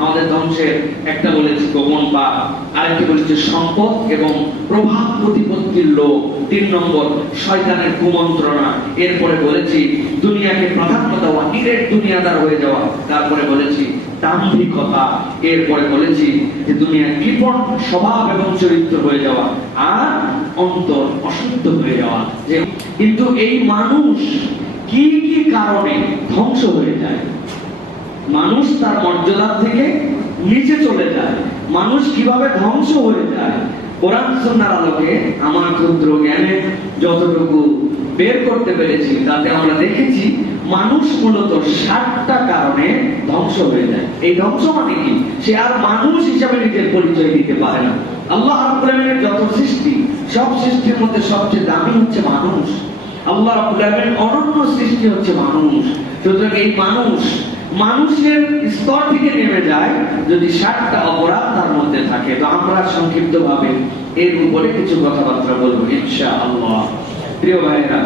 আমাদের ধ্বংসের একটা বলেছি গোপন পাপ, আরেকটা বলেছি সম্পদ এবং প্রভাব প্রতিপত্তির লোভ, 3 নম্বর শয়তানের কুমন্ত্রণা, এরপরে বলেছি দুনিয়াকে প্রাধান্য দেওয়া, ডিরেক্ট দুনিয়াদার হয়ে যাওয়া, তারপরে বলেছি দাম্ভিকতা, এরপরে বলেছি যে দুনিয়ার কৃপণ স্বভাব এবং চরিত্র হয়ে যাওয়া, আর অন্তর অশুদ্ধ হয়ে যাওয়া। যে কিন্তু এই মানুষ কি কি কারণে ধ্বংস হয়ে যায়, মানুষ তার মর্যাদা থেকে নিচে চলে যায়, মানুষ কিভাবে ধ্বংস হয়ে যায়, কোরআন সুন্নাহর আলোকে আমার ক্ষুদ্র জ্ঞানে যতটুকু বের করতে পেরেছি তাতে আমরা দেখেছি মানুষ মূলত 7টা কারণে ধ্বংস হয়ে যায়। এই ধ্বংস মানে কি, সে আর মানুষ হিসাবে নিজের পরিচয় দিতে পারে না। আল্লাহ রাব্বুল আলামিনের যত সৃষ্টি, সব সৃষ্টির মধ্যে সবচেয়ে দামি হচ্ছে মানুষ। আল্লাহ রাব্বুল আলামিনের অনন্য সৃষ্টি হচ্ছে মানুষ। সুতরাং এই মানুষের স্তর থেকে নেমে যায় যদি 7টা অপরাধ তার মধ্যে থাকে। তো আমরা সংক্ষিপ্ত ভাবে এর উপরে কিছু কথাবার্তা বলবো ইনশাআল্লাহ। প্রিয় ভাইরা,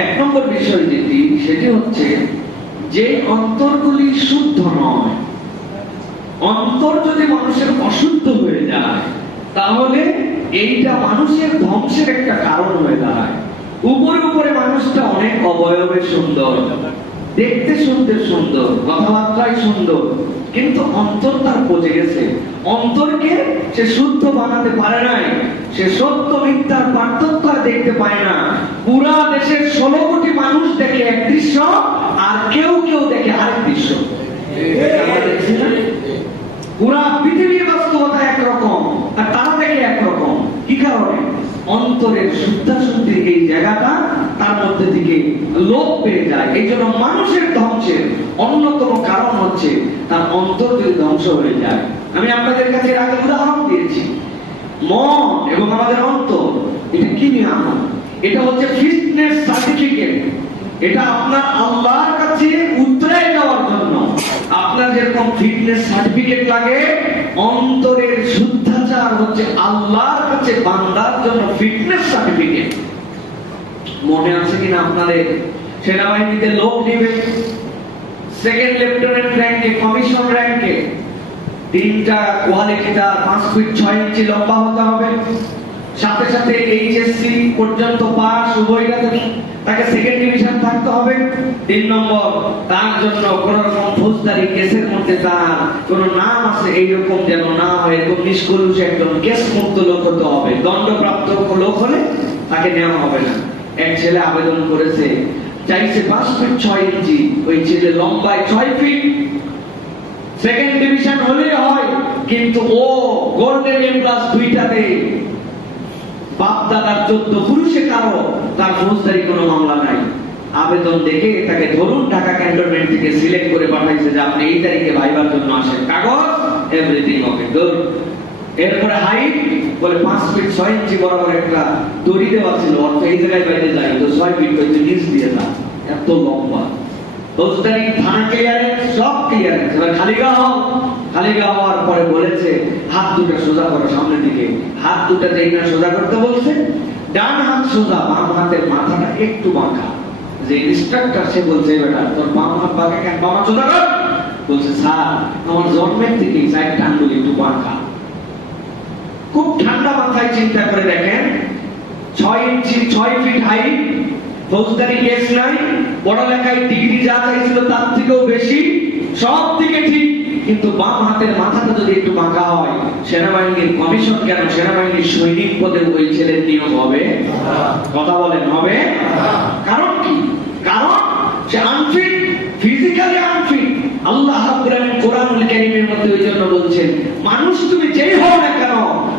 1 নম্বর বিষয় যেটি, সেটি হচ্ছে যে অন্তরগুলি শুদ্ধ নয়, অন্তর যদি মানুষের অশুদ্ধ হয়ে যায় তাহলে এইটা মানুষের ধ্বংসের একটা কারণ হয়ে দাঁড়ায়। উপরে মানুষটা অনেক অবয়বে সুন্দর, দেখতে শুনতে সুন্দর, কথাবার্তায় সুন্দর, কিন্তু অন্তর তার পচে গেছে। অন্তরকে সে শুদ্ধ বানাতে পারে নাই, সে সত্য মিথ্যার পার্থক্য দেখতে পায় না। পুরা দেশের 16 কোটি মানুষ দেখে এক দৃশ্য, আর কেউ দেখে আরেক দৃশ্য। পুরা পৃথিবীর বাস্তবতা একরকম আর তারা দেখে একরকম। কি কারণে? অন্তরের শুদ্ধাশুদ্ধির এই জায়গাটা তার মধ্যে থেকে লোপ পেয়ে যায়। এই জন্য মানুষের ধ্বংসের অন্যতম কারণ হচ্ছে তার অন্তর যদি ধ্বংস হয়ে যায়। আমি আপনাদের কাছে আগে উদাহরণ দিয়েছি, মন এবং আমাদের অন্তর এটা কি নিয়ম? এটা হচ্ছে ফিটনেস সার্টিফিকেট। এটা আপনার আল্লাহর কাছে উতরে যাওয়ার জন্য। আপনার যেরকম ফিটনেস সার্টিফিকেট লাগে, অন্তরের শুদ্ধাচার হচ্ছে আল্লাহর কাছে বান্দার জন্য ফিটনেস সার্টিফিকেট। মনে আছে কিনা আপনাদের, সেনাবাহিনীতে লোক নিবে 2nd লেফটেন্যান্ট র্যাঙ্কে, কমিশন র্যাঙ্কে, 3টা কোয়ালিফিকার 5 ফিট 6 ইঞ্চি লম্বা হতে হবে, সাথে সাথে এইচএসসি পর্যন্ত পাস, উভয়টাতে তাকে 2nd ডিভিশন থাকতে হবে। 3 নম্বর, তার জন্য কোন রকম ফৌজদারি কেসের মধ্যে তার কোন নাম আছে এইরকম যেন না হয়, এরকম নিষ্কলুষ একজন কেস মুক্ত লোক হতে হবে। দণ্ডপ্রাপ্ত লোক হলে তাকে নেওয়া হবে না। এক ছেলে আবেদন করেছে, চাইছে 5 ফিট 6 ইঞ্চি, ওই ছেলে লম্বায় 6 ফিট, 2nd ডিভিশন হলেই হয়, কিন্তু ও গোল্ডেন এ প্লাস 2টাতে বাপ দাদার 14 পুরুষে কারো তার ফৌজদারি কোনো মামলা নাই। আবেদন দেখে তাকে ধরুন ঢাকা ক্যান্টনমেন্ট থেকে সিলেক্ট করে পাঠাইছে যে আপনি এই তারিখে ভাইবার জন্য আসেন, কাগজ এভরিথিং ওকে গুড। এরপরে হাইট বলে 5 ফিট 6 ইঞ্চি বরাবর একটা দড়ি দেওয়া ছিল, অর্থ এই জায়গায় বাইরে যায় তো 6 ফিট হচ্ছে নিচ দিয়ে না, এত লম্বা। ফৌজদারি থানা ক্লিয়ারেন্স সব ক্লিয়ারেন্স, এবার খালিগা হওয়ার পরে বলেছে হাত দুটো সোজা করো সামনের দিকে। হাত দুটো যেই না সোজা করতে বলছে, ডান হাত সোজা, বাম হাতের মাথাটা একটু বাঁকা। যে ইনস্ট্রাক্টর সে বলছে বেটা তোর বাম হাত বাঁকা কেন, বাম হাত সোজা কর। বলছে স্যার আমার জন্মের থেকে 4টা আঙ্গুল একটু বাঁকা। খুব ঠান্ডা মাথায় চিন্তা করে দেখেন, 6 ইঞ্চি 6 ফিট হাইট, ফৌজদারি কেস নাই, পড়ালেখায় ডিগ্রি যা চাইছিল তার থেকেও বেশি, সব দিকে ঠিক, কিন্তু বাম হাতের মাথাটা যদি একটু বাঁকা হয়, সেনাবাহিনীর কমিশন কেন, সেনাবাহিনীর সৈনিক পদে ওই ছেলের নিয়োগ হবে? কথা বলেন হবে? কারণ কি? কারণ সে আনফিট, ফিজিক্যালি আনফিট। আল্লাহ রাব্বুল আলামিন কোরআনুল কারীমের মধ্যে ওই জন্য বলছেন, মানুষ তুমি যেই হও না কেন,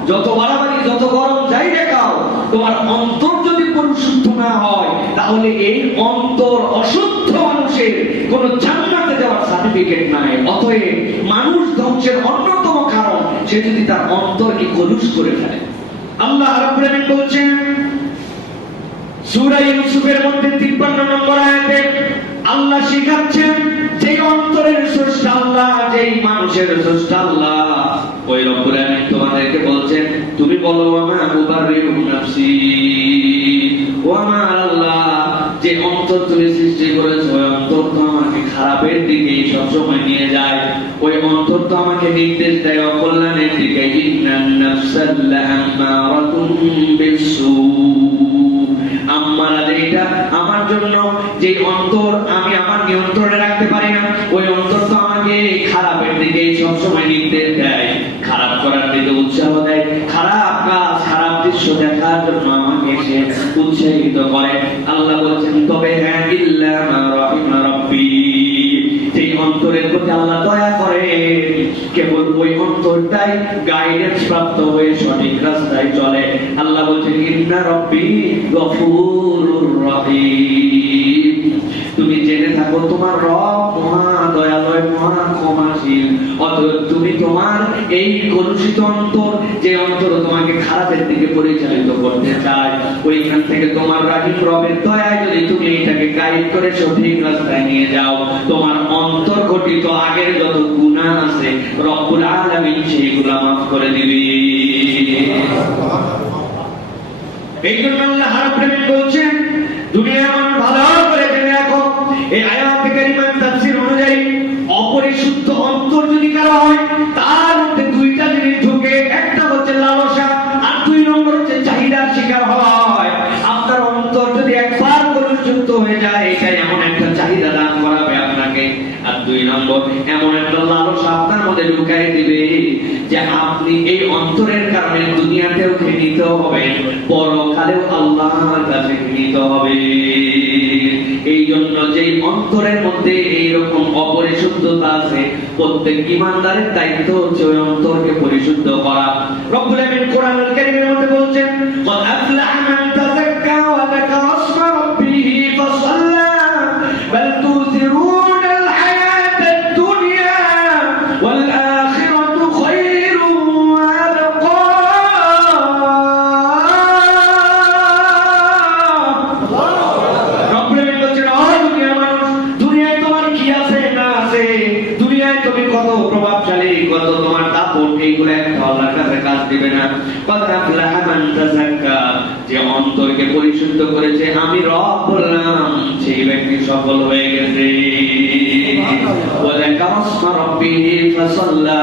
যত বাড়াবাড়ি যত গরম যাই দেখাও, তোমার অন্তর যদি পরিশুদ্ধ না হয় তাহলে এই অন্তর অশুদ্ধ মানুষের কোন জান্নাতে যাওয়ার সার্টিফিকেট নাই। অতএব মানুষ ধ্বংসের অন্যতম কারণ সে যদি তার অন্তরকে কলুষ করে ফেলে। আল্লাহ রাব্বুল আলামিন বলছেন সূরা ইউসুফের মধ্যে 53 নম্বর আয়াতে আল্লাহ শিখাচ্ছেন যে অন্তরের স্রষ্টা আল্লাহ, যেই মানুষের স্রষ্টা আল্লাহ, ওই রব্বুল আলামিন তোমাদেরকে বলছেন তুমি বলো ওয়া মা উবাররিউ নাফসি, ওয়া মা আল্লাহ যে অন্তর তুমি সৃষ্টি করেছো ওই অন্তর তো আমাকে খারাপের দিকে সবসময় নিয়ে যায়, ওই অন্তর তো আমাকে নির্দেশ দেয় অকল্যাণের দিকে। ইন্নান নাফসাল লাআম্মারাতুম বিসসূ, আম্মারা যেটা আমার জন্য যে অন্তর আমি আমার নিয়ন্ত্রণে রাখতে পারি না, ওই অন্তর তো আমাকে খারাপের দিকে সবসময় নির্দেশ দেয়, খারাপ করার দিকে উৎসাহ দেয়, খারাপ কাজ খারাপ দৃশ্য দেখার জন্য আমাকে সে উৎসাহিত করে। আল্লাহ বলছেন তবে হ্যাঁ ইল্লা মা রাহিমা রাব্বি, সেই অন্তরের প্রতি আল্লাহ দয়া করে, কেবল ওই অন্তরটাই গাইডেন্স প্রাপ্ত হয়ে সঠিক রাস্তায় চলে। আল্লাহ বলছেন ইন্না রাব্বি গফুরুর রহিম, তুমি জেনে থাকো তোমার রব মহা দয়ালয় মহা ক্ষমাশীল, অতএব তুমি তোমার এই কলুষিত অন্তর, যে অন্তর তোমাকে খারাপের দিকে পরিচালিত করতে চায়, ওইখান থেকে তোমার রাহিম রবের দয়ায় যদি তুমি এটাকে গাইড করে সঠিক রাস্তায় নিয়ে যাও, তোমার অন্তর ঘটিত আগের যত গুনাহ আছে রব্বুল আলামিন সেগুলো মাফ করে দিবে। এই জন্য আল্লাহ রাব্বুল আলামিন বলছেন দুনিয়ার মানুষ ভালো করে জেনে রাখো, এই আয়াতে কারিমার তাফসীর অনুযায়ী অপরিশুদ্ধ অন্তর যদি কারো হয় তার মধ্যে দুইটা জিনিস ঢোকে, একটা হচ্ছে লালসা আর দুই নম্বর হচ্ছে চাহিদার শিকার হয়। আপনার অন্তর যদি একবার কলুষযুক্ত হয়ে যায়, এটা এমন একটা চাহিদা দান করাবে আপনাকে, আর দুই নম্বর এমন একটা লালসা আপনার মধ্যে ঢুকাই দিবে যে আপনি এই অন্তরের কারণে দুনিয়াতেও ঘৃণিত হবেন, পরকালেও আল্লাহর কাছে ঘৃণিত হবে। এই জন্য যে অন্তরের মধ্যে এইরকম অপরিশুদ্ধতা আছে, প্রত্যেক ঈমানদারের দায়িত্ব হচ্ছে ওই অন্তরকে পরিশুদ্ধ করা। রব্বুল আলামিন কোরআনুল কারীমের মধ্যে বলছেন ক্বাদ আফলাহা মান তাযাক্কা ওয়া যাকারা ইসমা রাব্বিহি ফাসাল্লা বাল তুসিরুনাল হায়াতাদ দুনিয়া ওয়াল আখিরাতু খায়রুন ওয়া আবকা। রব্বুল আলামিন বলছেন ও দুনিয়ার মানুষ, দুনিয়ায় তোমার কি আছে না আছে, দুনিয়ায় তুমি কত প্রভাবশালী, কত তোমার দাপট, এইগুলো একটা আল্লাহর কাছে কাজ দিবে না। ক্বাদ আফলাহা মান তাযাক্কা, যে অন্তরকে পরিশুদ্ধ করেছে আমি রব বললাম, সেই ব্যক্তি সফল হয়ে গেছে। ওয়া যাকারা ইসমা রাব্বিহি ফাসাল্লা,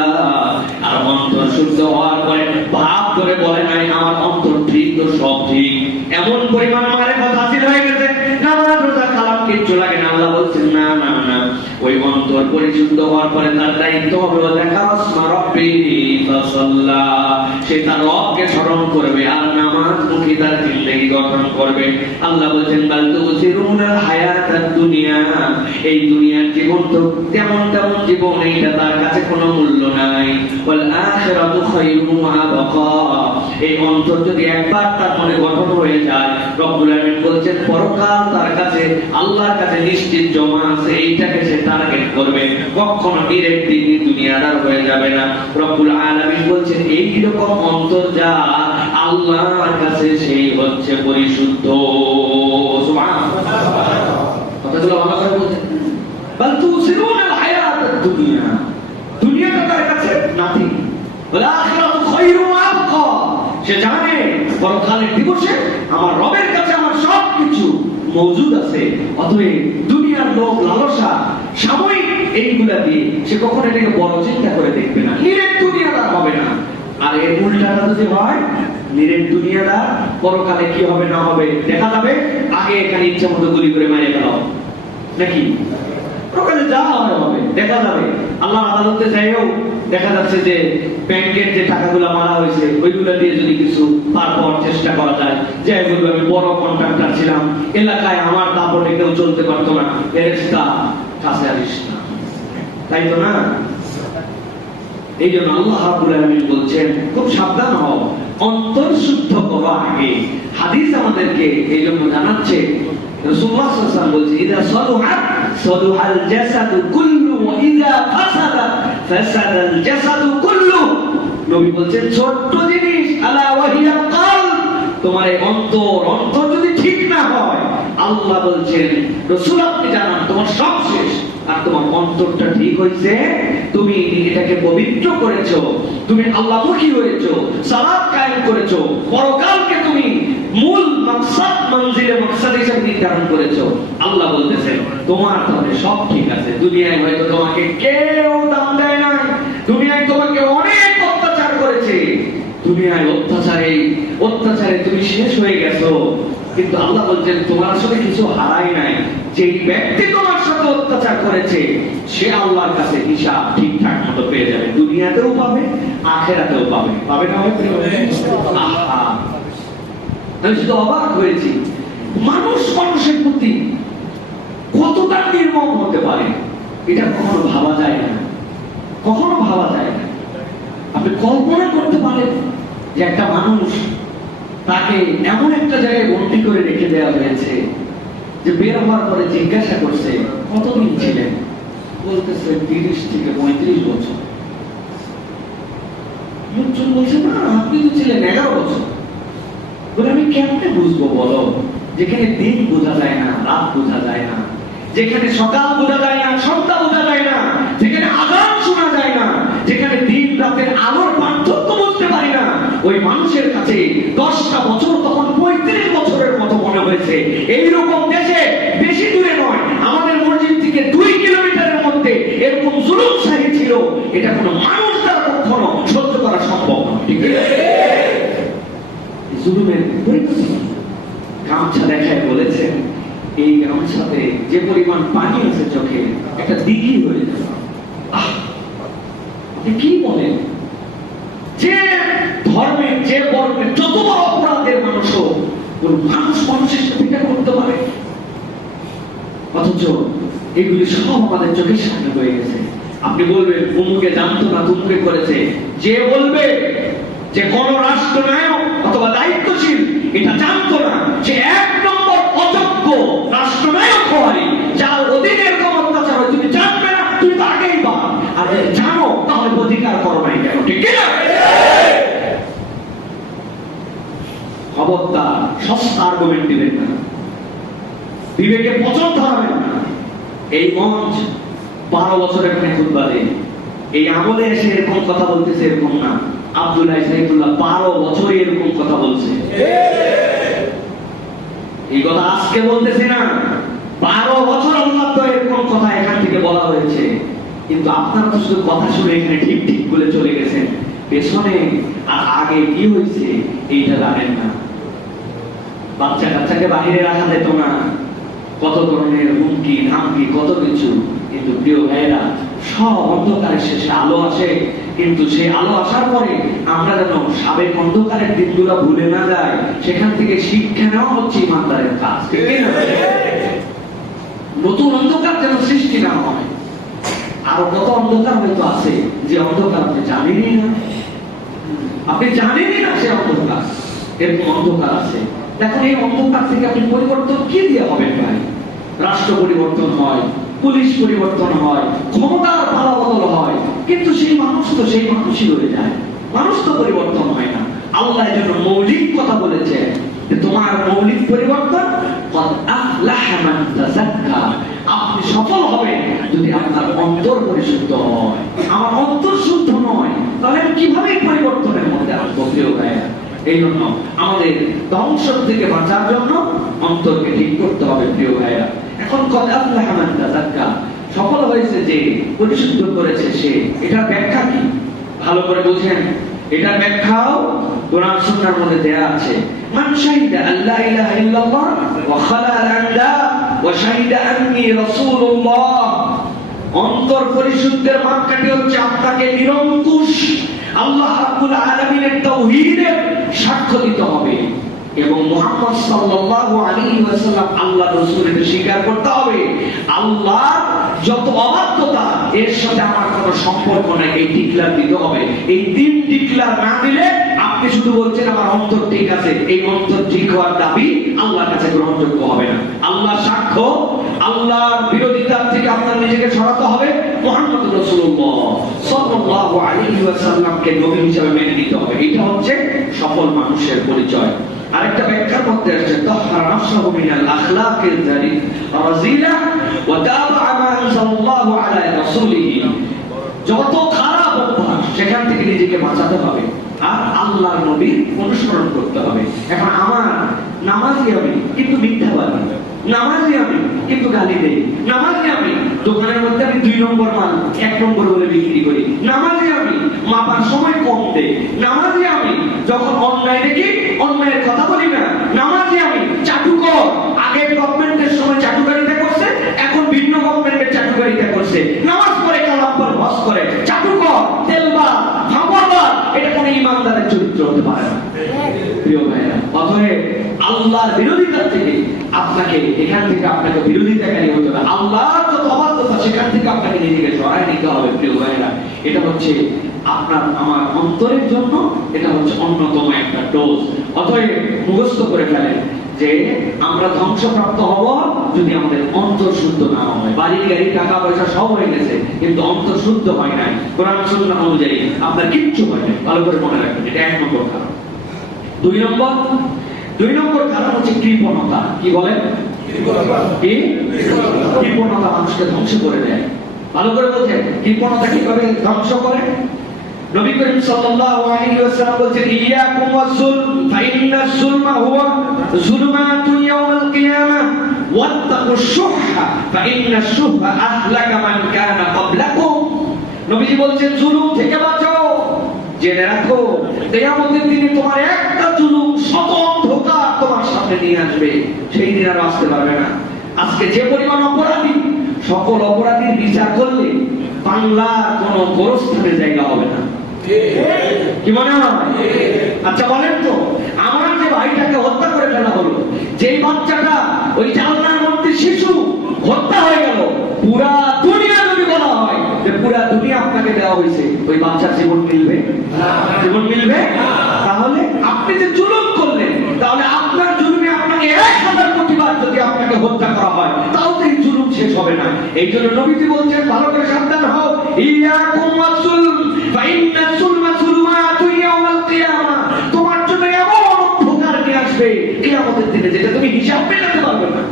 আর অন্তর শুদ্ধ হওয়ার পরে ভাব করে বলে নাই আমার অন্তর ঠিক তো সব ঠিক, এমন পরিমাণ মারিফত হাসিল হয়ে গেছে, নামাজ রোজা কালাম কিচ্ছু লাগে না। আল্লাহ বলছেন না না না, ওই অন্তর পরিশুদ্ধ হওয়ার পরে তার দায়িত্ব হবে ওয়া যাকারা ইসমা রাব্বিহি ফাসাল্লা, সে তার রবকে স্মরণ করবে আর নামাজমুখী তার জিন্দেগি গঠন করবে। আল্লাহ বলছেন বাল তুসিরুনাল হায়াতাদ দুনিয়া, এই দুনিয়ার জীবন তো তেমন তেমন জীবন, এইটা তার কাছে কোনো মূল্য নাই। ওয়াল আখিরাতু খায়রুন ওয়া আবকা, এই অন্তর যদি একবার তার মনে গঠন হয়ে যায়, রব্বুল আলামিন বলছেন পরকাল তার কাছে আল্লাহর কাছে নিশ্চিত জমা আছে, এইটাকে সে টার্গেট করবে, কখনো ডিরেক্টলি দুনিয়াদার হয়ে যাবে না। রব্বুল আলামিন বলছেন এই রকম অন্তর যা আল্লাহর কাছে সেই হচ্ছে পরিশুদ্ধ। সুবহানাল্লাহ, কথাগুলো ভালো করে বলছেন। বাল তুসিরুনাল হায়াতাদ দুনিয়া, দুনিয়াটা তার কাছে নাথিং, ওয়াল আখিরাতু খায়রুন ওয়া আবকা, সে জানে পরকালের দিবসে আমার রবের কাছে আমার সবকিছু মজুদ আছে। অতএব দুনিয়ার লোভ লালসা সাময়িক এইগুলা দিয়ে সে কখনো এটাকে বড় চিন্তা করে দেখবে না, নিরেট দুনিয়াদার হবে না। আর এর উল্টাটা যদি হয়, নিরেট দুনিয়াদার পরকালে কি হবে না হবে দেখা যাবে, আগে এখানে ইচ্ছা মতো গুলি করে মারে ফেলা নাকি, পরকালে যা হবে হবে দেখা যাবে। আল্লাহ আদালতে যাইও দেখা যাচ্ছে যে ব্যাংকের যে টাকাগুলো মারা হয়েছে ওইগুলো দিয়ে যদি কিছু তারপর চেষ্টা করা যায়, যে বলবো আমি বড় কন্ট্রাক্টর ছিলাম, এলাকায় আমার দাপটে কেউ চলতে পারতো না, ফেরেশতা কাছে আসিস না, তাই তো না? এই জন্য আল্লাহ রাব্বুল আলামিন বলছেন খুব সাবধান হও, অন্তর শুদ্ধ করো আগে। হাদিস আমাদেরকে এই জন্য জানাচ্ছে, রাসূলুল্লাহ সাল্লাল্লাহু আলাইহি ওয়াসাল্লাম বলছেন ইদা সালুহাত সালুহাল জাসাদু কুল্লু ওয়া ইদা ফাসাদাত ফাসাদাল জাসাদু কুল্লু। নবী বলছেন ছোট্ট জিনিস আলা ওয়াহিয়া কলব, তোমার এই অন্তর যদি ঠিক না হয়, আল্লাহ বলছেন রাসূল আপনি জানান তোমার সব শেষ। আর তোমার অন্তরটা ঠিক হয়েছে, তুমি এটাকে পবিত্র করেছো, তুমি আল্লাহমুখী হয়েছো, সালাত কায়েম করেছো, পরকালকে তুমি মূল মাকসাদ মঞ্জিলে মাকসাদ হিসেবে নির্ধারণ করেছো। আল্লাহ বলতেছেন তোমার তাহলে সব ঠিক আছে, দুনিয়ায় হয়তো তোমাকে কেউ দাম দেয় না, দুনিয়ায় তোমাকে অনেক অত্যাচার করেছে, দুনিয়ায় অত্যাচারে তুমি শেষ হয়ে গেছো, কিন্তু আল্লাহ বলছেন তোমার আসলে কিছু হারাই নাই। যেই ব্যক্তি তোমার সাথে অত্যাচার করেছে সে আল্লাহর কাছে হিসাব ঠিকঠাক মতো পেয়ে যাবে, দুনিয়াতেও পাবে আখিরাতেও পাবে। পাবে না? আহা, আমি শুধু অবাক হয়েছি মানুষ মানুষের প্রতি কতটা নির্মম হতে পারে, এটা কখনো ভাবা যায় না, কখনো ভাবা যায় না। আপনি কল্পনা করতে পারেন যে একটা মানুষ তাকে এমন একটা জায়গায় বন্দী করে রেখে দেওয়া হয়েছে যে বের হওয়ার পরে জিজ্ঞাসা করছে কতদিন ছিলেন, বলতেছে 30 থেকে 35 বছর। লোকজন বলছে না আপনি তো ছিলেন 11 বছর। বলে আমি কেমনে বুঝবো বলো, যেখানে দিন বোঝা যায় না, রাত বোঝা যায় না, যেখানে সকাল বোঝা যায় না, সন্ধ্যা বোঝা যায় না, যেখানে আযান শোনা যায় না, যেখানে দিন রাতের আলোর পার্থক্য বুঝতে পারি না, ওই মানুষের কাছে 10টা বছর তখন 35 বছরের মতো মনে হয়েছে। এইরকম দেশে বেশি দূরে নয়, আমাদের মসজিদ থেকে 2 কিলোমিটারের মধ্যে এরকম জুলুম শাহী ছিল, এটা কোনো মানুষ দ্বারা কখনো সহ্য করা সম্ভব নয়। ঠিক আছে? জুলুমের পরিণতি গামছা দেখায় বলেছেন এই গামছাতে যে পরিমাণ পানি আছে চোখে একটা দিঘি হয়ে যাবে। আপনি কি বলেন? যে ধর্মের যে বর্ণের যত বড় অপরাধের মানুষ হোক, মানুষ মানুষের সাথে এটা করতে পারে, অথচ এগুলি সব আমাদের চোখের সামনে হয়ে গেছে। আপনি বলবেন অমুকে জানতো না তুমুকে করেছে, যে বলবে যে কোন রাষ্ট্রনায়ক অথবা দায়িত্বশীল এটা জানতো না, সে 1 নম্বর অযোগ্য রাষ্ট্রনায়ক হওয়ারই, যার অধীনে এরকম অত্যাচার হয় তুমি জানবে না, তুমি তো আগেই বাদ, আর যদি জানো তাহলে অধিকার করো নাই কেন? ঠিক না? খবরদার সস্তা আর্গুমেন্ট দিবেন না, বিবেকে পছন্দ ধরাবেন না। এই মঞ্চ 12 বছর এখানে খুতবা দেয়, এই আমলে এসে এরকম কথা বলতেছে এরকম না। আব্দুল্লাহ সাইফুল্লাহ 12 বছর এরকম কথা বলছে, এই কথা আজকে বলতেছে না, 12 বছর আল্লাহ তো এরকম কথা এখান থেকে বলা হয়েছে। কিন্তু আপনারা তো শুধু কথা শুনে এখানে ঠিক ঠিক বলে চলে গেছেন, পেছনে আর আগে কি হয়েছে এইটা জানেন না। বাচ্চা কাচ্চাকে বাহিরে রাখা যেত না, কত ধরনের হুমকি ধামকি কত কিছু। কিন্তু প্রিয় ভাইয়েরা, সব অন্ধকারের শেষে আলো আসে, কিন্তু সেই আলো আসার পরে আমরা যেন সাবেক অন্ধকারের দিনগুলো ভুলে না যাই, সেখান থেকে শিক্ষা নেওয়া হচ্ছে ইমানদারের কাজ। নতুন অন্ধকার যেন সৃষ্টি না হয়। আরো কত অন্ধকার হয়তো আছে যে অন্ধকার আপনি জানেনই না, আপনি জানেনই না সে অন্ধকার, এরকম অন্ধকার আছে। দেখুন এই অন্ধকার থেকে আপনি পরিবর্তন কি দিয়ে হবেন ভাই? রাষ্ট্র পরিবর্তন হয়, পুলিশ পরিবর্তন হয়, ক্ষমতার পালাবদল হয়, কিন্তু সেই মানুষ তো সেই মানুষই রয়ে যায়, মানুষ তো পরিবর্তন হয় না। আল্লাহ এর জন্য মৌলিক কথা বলেছে যে তোমার মৌলিক পরিবর্তন, ক্বাদ আফলাহা মান তাযাক্কা, আপনি সফল হবেন যদি আপনার অন্তর পরিশুদ্ধ হয়। আমার অন্তর শুদ্ধ নয়, তাহলে আমি কিভাবে পরিবর্তনের মধ্যে আসবো? প্রিয় ভাইয়া, এই জন্য আমাদের ধ্বংস থেকে বাঁচার জন্য অন্তরকে ঠিক করতে হবে। প্রিয় ভাইয়া, এখন ক্বাদ আফলাহা মান তাযাক্কা, সফল হয়েছে যে পরিশুদ্ধ করেছে সে, এটা ব্যাখ্যা কি? ভালো করে বুঝেন, এটা ব্যাখ্যাও কোরআন সুন্নাহর মধ্যে দেয়া আছে। মান শাহিদা আল্লা ইলাহা ইল্লাল্লাহ ওয়া খালাল আন্দা ওয়া শাহিদা আন্নী রাসূলুল্লাহ, অন্তর পরিশুদ্ধের মাপকাঠি হচ্ছে আপনাকে নিরঙ্কুশ আল্লাহ রাব্বুল আলামিনের তাওহীদের সাক্ষ্য দিতে হবে এবং মুহাম্মদ সাল্লাল্লাহু আলাইহি ওয়াসাল্লাম আল্লাহর রাসূলের স্বীকার করতে হবে। আল্লাহ যত অবাধ্যতা এর সাথে আমার কোনো সম্পর্ক নাই, এই ডিক্লার দিতে হবে। এই তিন ডিক্লার না দিলে আপনি শুধু বলছেন আমার অন্তর ঠিক আছে, এই অন্তর ঠিক হওয়ার দাবি আল্লাহর কাছে গ্রহণযোগ্য হবে না। আল্লাহ সাক্ষ্য, আল্লাহর বিরোধিতার থেকে আপনার নিজেকে সরাতে হবে, মুহাম্মদ রাসূলুল্লাহ সাল্লাল্লাহু আলাইহি ওয়াসাল্লামকে নবী হিসেবে মেনে নিতে হবে। এটা হচ্ছে সফল মানুষের পরিচয়। আরেকটা ব্যাখ্যার মধ্যে আছে তাহহারা নাফসাহু মিনাল আখলাকিল রাযিলা ওয়া তাবা'a মা আনজালাল্লাহু আলা রাসূলিহি, যত খারাপ অভ্যাস সেখান থেকে নিজেকে বাঁচাতে হবে। আর আল্লাহর নবীর অনুসরণ করতে হবে। এখন আমার নামাজি আমি কিন্তু মিথ্যাবাদী, নামাজি আমি কিন্তু গালি দেই, নামাজি আমি দোকানের মধ্যে আমি 2 নম্বর মাল 1 নম্বর বলে বিক্রি করি, নামাজি আমি মাপার সময় কম দেই, নামাজি আমি যখন অন্যায় দেখি অন্যায়ের কথা বলি না, নামাজি আমি চাটুকর, আগের গভর্নমেন্টের সময় চাটুকারিতা করছে, এখন ভিন্ন গভর্নমেন্টের চাটুকারিতা করছে, নামাজ পড়ে কালাম পর হজ করে, চাটুকর, তেলবাজ, ফাঁকবাজ, এটা কোনো ইমানদারের চরিত্র হতে পারে না। প্রিয় ভাইরা, অতএব আল্লাহর বিরোধিতা থেকে আপনাকে এখান থেকে আপনাকে বিরোধিতাকারী হতে হবে, আল্লাহর যত অবাধ্যতা সেখান থেকে আপনাকে নিজেকে সরাই নিতে হবে। প্রিয় ভাইরা, এটা হচ্ছে আপনার আমার অন্তরের জন্য এটা হচ্ছে অন্যতম একটা ডোজ। অতএব মুখস্থ করে ফেলেন যে আমরা ধ্বংসপ্রাপ্ত হব যদি আমাদের অন্তর শুদ্ধ না হয়। বাড়ি গাড়ি টাকা পয়সা সব হয়ে গেছে কিন্তু অন্তর শুদ্ধ হয় নাই, কোরআন সুন্নাহ অনুযায়ী আপনার কিচ্ছু হয় নাই। ভালো করে মনে রাখবেন, এটা 1 নম্বর কারণ। 2 নম্বর কারণ হচ্ছে কৃপণতা। কি বলেন? কৃপণতা মানুষকে ধ্বংস করে দেয়। ভালো করে বলছেন, কৃপণতা কিভাবে ধ্বংস করে? নবী করিম সাল্লাল্লাহু আলাইহি ওয়াসাল্লাম বলেছেন, ইয়াকুম ওয়াস-সুলম ফাইন্নাস সুলমা হুয়া যুলমাতুন ইয়াউমাল কিয়ামাহ ওয়াত্তাকুশ-শুহহা ফাইন্নাস শুহহা আহলাকা মান কানা ক্বাবলাকুম। নবীজি বলছেন, জুলুম থেকে বাঁচো। জেনে রাখো কিয়ামতের দিনে তোমার একটা জুলুম শত অন্ধকার তোমার সামনে নিয়ে আসবে, সেই দিন আর আসতে পারবে না। আজকে যে পরিমাণ অপরাধী, সকল অপরাধীর বিচার করলে বাংলার কোন গোরস্থানের জায়গা হবে না। কি মনে হয়? আচ্ছা বলেন তো, আমার যে ভাইটাকে হত্যা করে ফেলা হলো, যেই বাচ্চাটা ওই জালনার মধ্যে শিশু হত্যা হয়ে গেল, পুরা দুনিয়া যদি বলা হয় যে পুরা দুনিয়া আপনাকে দেওয়া হয়েছে, ওই বাচ্চার জীবন মিলবে? জীবন মিলবে? তাহলে আপনি যে জুলুম করলেন, তাহলে আপনার জুলুমে আপনাকে 1000 কোটি বার যদি আপনাকে হত্যা করা হয়, তাও তো এই জুলুম শেষ হবে না। এই জন্য নবীজি বলছেন, ভালো করে সাবধান হও, ইয়াকুম ওয়াস-সুলম ফাইন্নাস সুলমা যুলমাতুন ইয়াউমাল কিয়ামাহ। তোমার জন্য এমন অন্ধকার নিয়ে আসবে কিয়ামতের দিনে যেটা তুমি হিসাব মেলাতে পারবে না।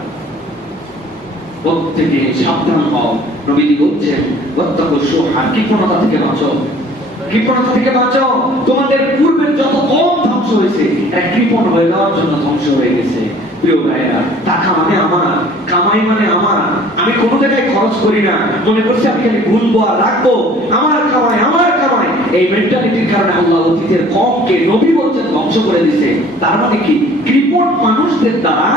প্রত্যেকে সাবধান হও। নবীজি বলছেন, ওয়াত্তাকুশ-শুহহা, কৃপণতা থেকে বাঁচো, কৃপণতা থেকে বাঁচো। তোমাদের পূর্বের যত কম ধ্বংস হয়েছে, এক কৃপণ হয়ে যাওয়ার জন্য ধ্বংস হয়ে গেছে। প্রিয় ভাইরা, টাকা মানে আমার, কামাই মানে আমার, আমি কোনো জায়গায় খরচ করি না, মনে করছি আমি খালি গুনবো আর রাখবো, আমার কামাই আমার কামাই। এই মেন্টালিটির কারণে আল্লাহ অতীতের কমকে নবী বলছেন ধ্বংস করে দিয়েছে। তার মানে কি? কৃপণ মানুষদের দ্বারা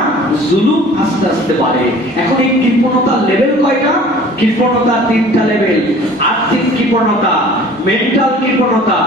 জুলুম আস্তে আস্তে বাড়ে। এখন এই কৃপণতার লেভেল কয়টা? কৃপণতা 3টা লেভেল: আর্থিক কৃপণতা, মেন্টাল কৃপণতা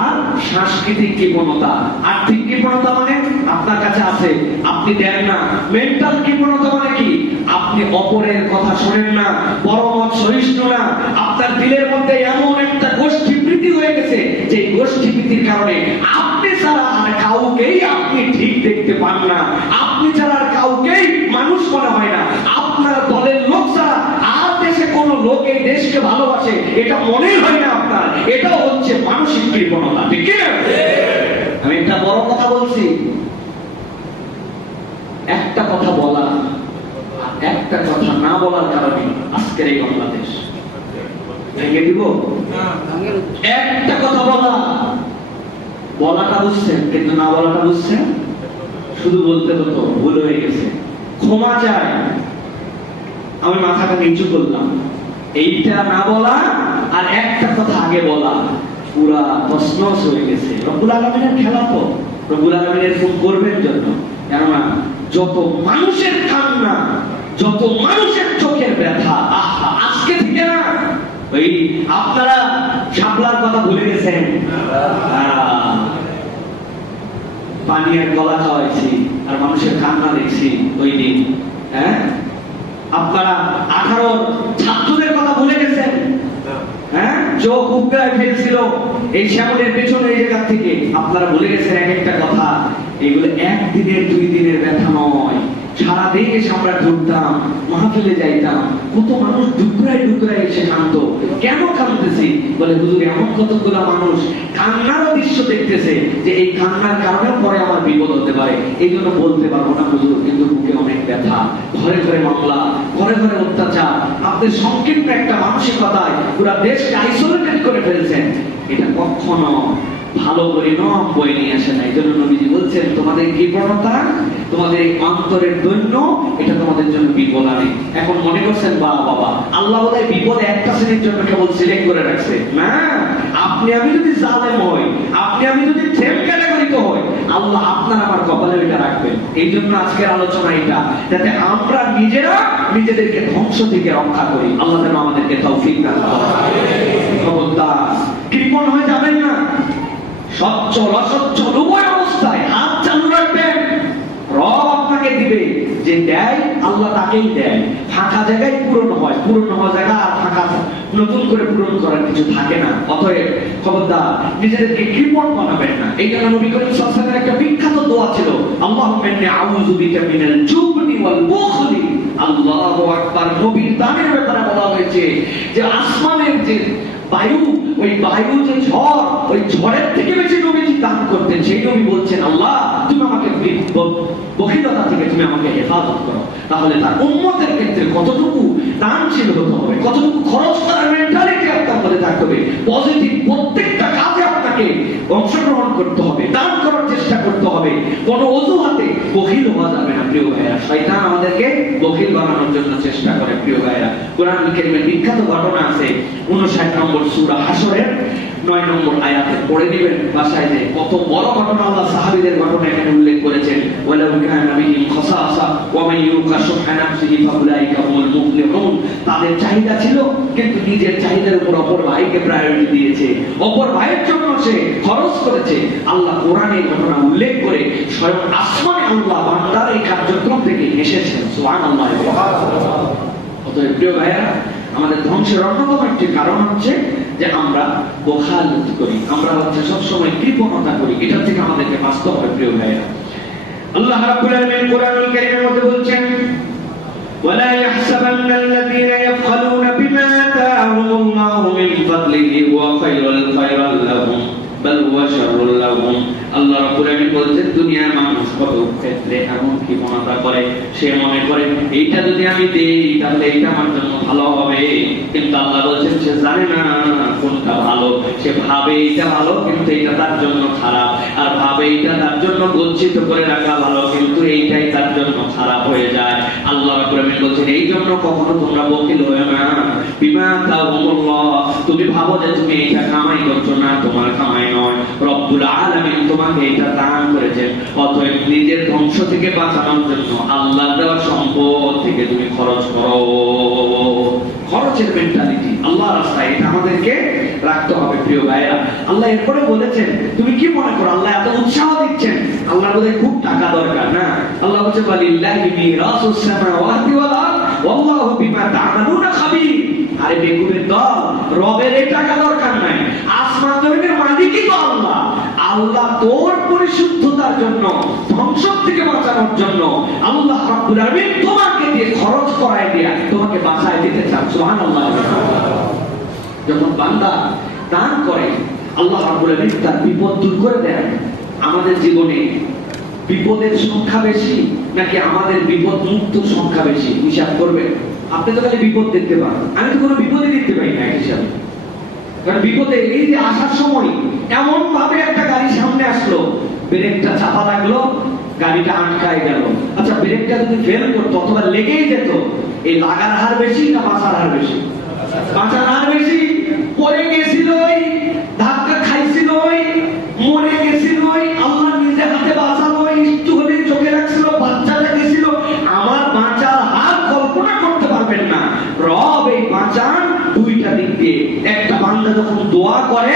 আর সাংস্কৃতিক কৃপণতা। আর্থিক কৃপণতা মানে আপনার কাছে আছে, আপনি দেন না। মেন্টাল কৃপণতা মানে কি? আপনি অপরের কথা শোনেন না, পরমত সহিষ্ণু না, আপনার দিলের মধ্যে এমন একটা গোষ্ঠী প্রীতি হয়ে গেছে যে গোষ্ঠী প্রীতির কারণে আপনি ছাড়া আর কাউকেই আপনি ঠিক দেখতে পান না, আপনি ছাড়া আর কাউকেই মানুষ মনে হয় না, আপনার দলের লোক ছাড়া আর দেশে কোন লোক এই দেশকে ভালোবাসে এটা মনেই হয় না আপনার। এটা হচ্ছে মানসিক কৃপণতা, ঠিক কি না? আমি একটা বড় কথা বলছি, একটা কথা বলা, একটা কথা না বলার কারণে আজকের এই বাংলাদেশ ভেঙে দিব। একটা কথা বলা, বলাটা বুঝছেন কিন্তু না বলাটা বুঝছেন, শুধু বলতে হতো, ভুল হয়ে গেছে, ক্ষমা চাই, আমি মাথাটা নিচু করলাম। এইটা না বলা আর একটা কথা আগে বলা, পুরা তছনছ হয়ে গেছে। রব্বুল আলামিনের খেলা তো, রব্বুল আলামিন এরকম করবেন জন্য। কেননা যত মানুষের কান্না, যত মানুষের চোখের ব্যথা, আহা, আজকে থেকে না, ওই আপনারা শাপলার কথা ভুলে গেছেন, পানি আর গলা খাওয়াইছি আর মানুষের কান্না দেখছি ওই দিন। হ্যাঁ, আপনারা 18 ছাত্রদের কথা ভুলে গেছেন। হ্যাঁ, চোখ উপড়ায় ফেলছিল এই শ্যামলের পেছনে এই জায়গা থেকে, আপনারা ভুলে গেছেন এক একটা কথা। এগুলো 1 দিনের 2 দিনের ব্যথা নয়, সারা দেশ আমরা ঘুরতাম, মাহফিলে যাইতাম, কত মানুষ ডুকরায় ডুকরায় এসে কাঁদতো। কেন কাঁদতেছি? বলে হুজুর এমন কতগুলো মানুষ কান্নারও দৃশ্য দেখতেছে যে এই কান্নার কারণে পরে আমার বিপদ হতে পারে, এই জন্য বলতে পারবো না হুজুর, কিন্তু বুকে অনেক ব্যথা, ঘরে ঘরে মামলা, ঘরে ঘরে অত্যাচার। আপনি সংকীর্ণ একটা মানসিকতায় পুরো দেশকে আইসোলেটেড করে ফেলছেন। এটা কখনো ভালো পরিণাম বয়ে নিয়ে আসে না। এই জন্য নবীজি বলছেন তোমাদের কৃপণতা, তোমাদের এই অন্তরের দৈন্য, এটা তোমাদের জন্য বিপদ আনে। এখন মনে করছেন বাবা আল্লাহ বোধহয় বিপদ একটা শ্রেণীর জন্য কেবল সিলেক্ট করে রাখছে না। আপনি আমি যদি জালেম হই, আপনি আমি যদি সেম ক্যাটাগরিতে হই, আল্লাহ আপনার আমার কপালে এটা রাখবেন। এই জন্য আজকের আলোচনা এটা, যাতে আমরা নিজেরা নিজেদেরকে ধ্বংস থেকে রক্ষা করি। আল্লাহ যেন আমাদেরকে তৌফিক দান করেন। খবরদার কৃপণ হয়ে যাবেন না। সচ্ছল অসচ্ছল উভয় অবস্থায় হাত চালু রাখবেন। রব আপনাকে দিবে, যে দেয় আল্লাহ তাকেই দেয়। ফাঁকা জায়গায় পূরণ হয়, পূরণ হওয়া জায়গা আর ফাঁকা নতুন করে পূরণ করার কিছু থাকে না। অতএব খবরদার নিজেদেরকে কৃপণ বানাবেন না। এই জন্য নবী করিম সাল্লাল্লাহু আলাইহি ওয়াসাল্লামের একটা বিখ্যাত দোয়া ছিল, আল্লাহুম্মা ইন্নী আউযু বিকা মিনাল জুবনি ওয়াল বুখলি। আল্লাহু আকবার। নবীর দানের ব্যাপারে বলা হয়েছে যে আসমানের যে বায়ু, ওই বায়ু যে ঝড়, ওই ঝড়ের থেকে বেশি নবীজি দান করতেন। সেই নবী বলছেন আল্লাহ তুমি আমাকে বখিলতা থেকে তুমি আমাকে হেফাজত করো। তাহলে তার উম্মতের ক্ষেত্রে কতটুকু দানশীল হতে হবে, কতটুকু খরচ করার মেন্টালিটি আপনার মধ্যে থাকতে হবে। পজিটিভ প্রত্যেকটা কাজে আপনাকে অংশগ্রহণ করতে হবে, দান করার চেষ্টা করতে হবে। কোনো অজুহাতে বখিল হওয়া যাবে না প্রিয় ভাইরা। শয়তান আমাদেরকে বখিল বানানোর জন্য চেষ্টা করে প্রিয় ভাইরা। কোরআন কারীমের বিখ্যাত ঘটনা আছে 59 নম্বর সূরা হাশরের 9 নম্বর আয়াতে পড়ে দিবেন বাসায়, যে কত বড় ঘটনা আল্লাহ সাহাবীদের ঘটনা এখানে উল্লেখ করেছেন। ওয়ালাউ কানা বিহিম খাসাসা ওয়া মান ইউকা শুহা নাফসিহি ফাউলাইকা হুমুল মুফলিহুন। তাদের চাহিদা ছিল, কিন্তু নিজের চাহিদার উপর অপর ভাইকে প্রায়োরিটি দিয়েছে, অপর ভাইয়ের জন্য সে খরচ করেছে। আল্লাহ কোরআনে ঘটনা উল্লেখ করে স্বয়ং আসমানে আল্লাহ বান্দার এই কার্যক্রম থেকে এসেছেন। সুবহানাল্লাহ। অতএব প্রিয় ভাইরা, আমাদের ধ্বংসের অন্যতম একটি কারণ হচ্ছে যে আমরা বখালতি করি, আমরা হচ্ছে সবসময় কৃপণতা করি। এটা থেকে আমাদেরকে বাঁচতে হবে প্রিয় ভাইরা। আল্লাহ রাব্বুল আলামিন কোরআনুল কারীমের মধ্যে বলছেন, ওয়ালা ইয়াহসাবান্নাল্লাযীনা ইয়াফখালুনা বিমা আতাআহুমুল্লাহু মিন ফাদলিহি ওয়া খায়রাল লাহুম বাল হুয়া শাররুল লাহুম। আল্লাহ রাব্বুল আলামিন বলছেন দুনিয়ার মানুষ কত ক্ষেত্রে এমন কৃপণতা করে, সে মনে করে এইটা যদি আমি দেই তাহলে এইটা আমার জন্য ভালো হবে। কিন্তু আল্লাহ বলছেন সে জানে না কোনটা ভালো। সে ভাবে এইটা ভালো, কিন্তু এইটা তার জন্য খারাপ। আর ভাবে এইটা তার জন্য গচ্ছিত করে রাখা ভালো, কিন্তু এইটাই তার জন্য খারাপ হয়ে যায়। আল্লাহ রাব্বুল আলামিন বলছেন এই জন্য কখনো তোমরা বখিল হয়ো না। বিমা আতাআহুমুল্লাহ, তুমি ভাবো যে তুমি এইটা কামাই করছো, না, তোমার কামাই নয়, রব্বুল আলামিন তোমাকে এটা দান করেছেন। অতএব নিজের ধ্বংস থেকে বাঁচানোর জন্য আল্লাহর দেওয়া সম্পদ থেকে তুমি খরচ করো। খরচের মেন্টালিটি আল্লাহর রাস্তায়, এটা আমাদেরকে রাখতে হবে প্রিয় ভাইরা। আল্লাহ এরপরে বলেছেন তুমি কি মনে করো আল্লাহ এত উৎসাহ দিচ্ছেন আল্লাহর বোধহয় খুব টাকা দরকার? না, আল্লাহ বলছে ওয়ালিল্লাহি মিরাসুস সামাওয়াতি ওয়াল আরদ ওয়াল্লাহু বিমা তা'মালুনা খাবীর। আরে বেকুবের দল, রবের এই টাকা দরকার নাই। আসমান জমিনের মালিকই তো আল্লাহ। আল্লাহ তোর পরিশুদ্ধতার জন্য, ধ্বংস থেকে বাঁচানোর জন্য আল্লাহ রাব্বুল আলামিন তোমাকে দিয়ে খরচ করায় দিয়া তোমাকে বাঁচায় দিতে চান। সুবহানাল্লাহ। যখন বান্দা দান করে আল্লাহ রাব্বুল আলামিন তার বিপদ দূর করে দেন। আমাদের জীবনে বিপদের সংখ্যা বেশি নাকি আমাদের বিপদ মুক্ত সংখ্যা বেশি? হিসাব করবেন। আপনি তো খালি বিপদ দেখতে পান, আমি তো কোনো বিপদই দেখতে পাই না হিসাবে। কারণ বিপদে এই যে আসার সময় এমন ভাবে একটা গাড়ি সামনে আসলো, ব্রেকটা চাপা লাগলো, গাড়িটা আটকায় গেল। আচ্ছা, ব্রেকটা যদি ফেল করতো অথবা লেগেই যেত, এই লাগার হার বেশি না বাঁচার হার বেশি? বাঁচার হার বেশি। পড়ে গেছিল, ধাক্কা খাইছিল, মরে গেছিল, আল্লাহ নিজে হাতে বাঁচালো, একটু হলে চোখে রাখছিল, বাচ্চাটা গেছিল। আমার বাঁচার হার কল্পনা করতে পারবেন না। রব এই বাঁচান দুইটা দিক দিয়ে। একটা বান্দা যখন দোয়া করে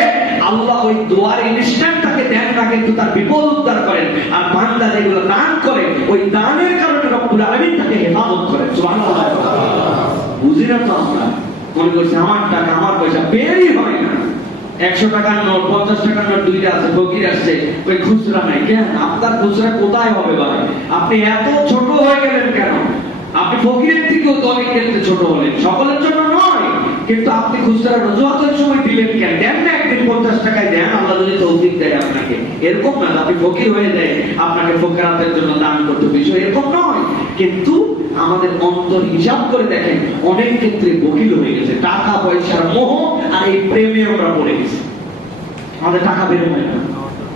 আল্লাহ ওই দোয়ার ইনস্ট্যান্ট তাকে দেন না, কিন্তু তার বিপদ উদ্ধার করেন। আর বান্দা যেগুলো দান করে ওই দানের কারণে রব্বুল আলামিন তাকে হেফাজত করেন। সুবহানাল্লাহ। বুঝি না তো আমরা মনে করছি আমার টাকা আমার পয়সা, বেরই হয় না। 100 টাকার নোট, 50 টাকার নোট দুইটা আছে, ফকির আসছে, ওই খুচরা নাই। কেন? আপনার খুচরা কোথায় হবে ভাই? আপনি এত ছোট হয়ে গেলেন কেন? আপনি ফকিরের থেকেও তো অনেক ক্ষেত্রে ছোট হলেন, সকলের জন্য নয়। কিন্তু আপনি খুচরা রোজাতের সময় দিলেন কেন? দেন না, একদিন 50 টাকায় দেন, আল্লাহ যদি তৌফিক দেয় আপনাকে। এরকম না আপনি ফকির হয়ে যায় আপনাকে ফকিরাতের জন্য দান করতে, বিষয় এরকম নয়। কিন্তু আমাদের অন্তর হিসাব করে দেখেন, অনেক ক্ষেত্রে বকিল হয়ে গেছে। টাকা পয়সার মোহ আর এই প্রেমে আমরা পড়ে গেছি। আমাদের টাকা বেরোবে না।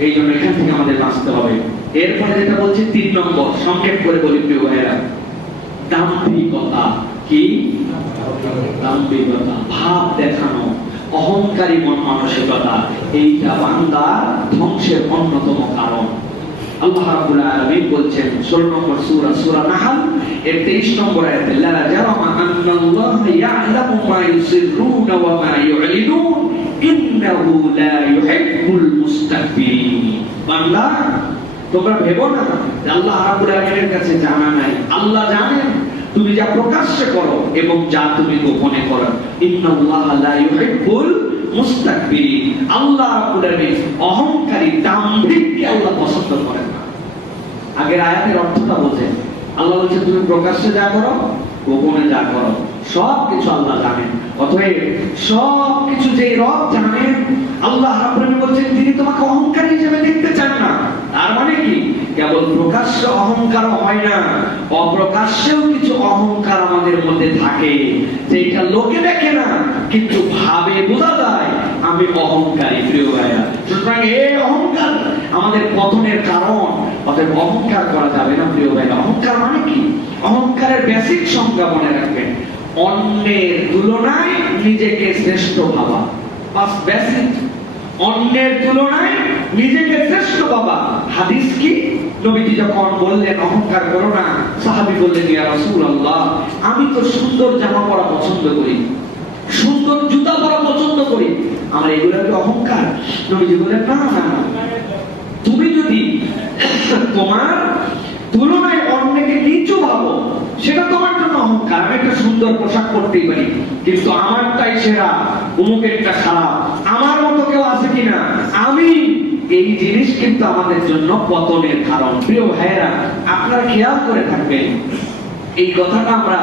এই জন্য এখান থেকে আমাদের বাঁচতে হবে। এরপরে যেটা বলছি 3 নম্বর, সংক্ষেপ করে বলি প্রিয় ভাইয়েরা, দাম্ভিকতা। কি? দাম্ভিকতা, ভাব দেখানো, অহংকারী মন মানসিকতা। এইটা বান্দার ধ্বংসের অন্যতম কারণ। আল্লাহ রাব্বুল আলামিন বলছেন 16 নম্বর সূরা নাহল এর 23 নম্বর আয়াতে, লা জারামা আন্নাল্লাহা ইয়া'লামু মা ইউসিররুনা ওয়া মা ইউ'লিনুন ইন্নাহু লা ইউহিব্বুল মুস্তাকবিরিন। বান্দা, তোমরা ভেবো না যে আল্লাহ রাব্বুল আলামিনের কাছে জানা নাই। আল্লাহ জানেন তুমি যা প্রকাশ্যে করো এবং যা তুমি গোপনে করো। ইন্নাল্লাহা লা ইউহিব্বুল মুস্তাকবিরিন। আল্লাহ রাব্বুল আলামিন অহংকারী দাম্ভিককে আল্লাহ পছন্দ করেন না। আগের আয়াতের অর্থটা বোঝেন। আল্লাহ বলছে তুমি প্রকাশ্যে যা করো, গোপনে যা করো, সব কিছু আল্লাহ জানেন। অতএব সব কিছু যে রব জানেন, আল্লাহ রাব্বুল আলামিন বলছেন তিনি তোমাকে অহংকারী হিসেবে দেখতে চান না। তার মানে কি? কেবল প্রকাশ্য অহংকার হয় না, অপ্রকাশ্যেও কিছু অহংকার আমাদের মধ্যে থাকে, যেটা লোকে দেখে না কিন্তু ভাবে বোঝা যায় আমি অহংকারী। প্রিয় ভাইরা, সুতরাং এই অহংকার আমাদের পতনের কারণ। অতএব অহংকার করা যাবে না প্রিয় ভাইরা। অহংকার মানে কি? অহংকারের বেসিক সংজ্ঞা মনে রাখবেন, অন্যের তুলনায় নিজেকে শ্রেষ্ঠ ভাবা। বাস বেসিক, অন্যের তুলনায় নিজেকে শ্রেষ্ঠ ভাবা। হাদিস কি? নবীজি যখন বললেন অহংকার করো না, সাহাবী বললেন ইয়া রাসূলুল্লাহ, আমি তো সুন্দর জামা পরা পছন্দ করি, সুন্দর জুতা পরা পছন্দ করি, আমার এগুলো কি অহংকার? নবীজি বললেন না না, তুমি যদি তোমার তুলনায় অন্যকে নিচু ভাবো সেটা তোমার জন্য অহংকার। আমি একটা সুন্দর পোশাক পরতেই পারি কিন্তু আমারটাই সেরা, অমুকেরটা খারাপ, আমার মতো কেউ আছে কিনা, আমি, এই জিনিস কিন্তু আমাদের জন্য পতনের কারণ। প্রিয় ভাইয়েরা, আপনারা খেয়াল করে থাকবেন, এই কথাটা আমরা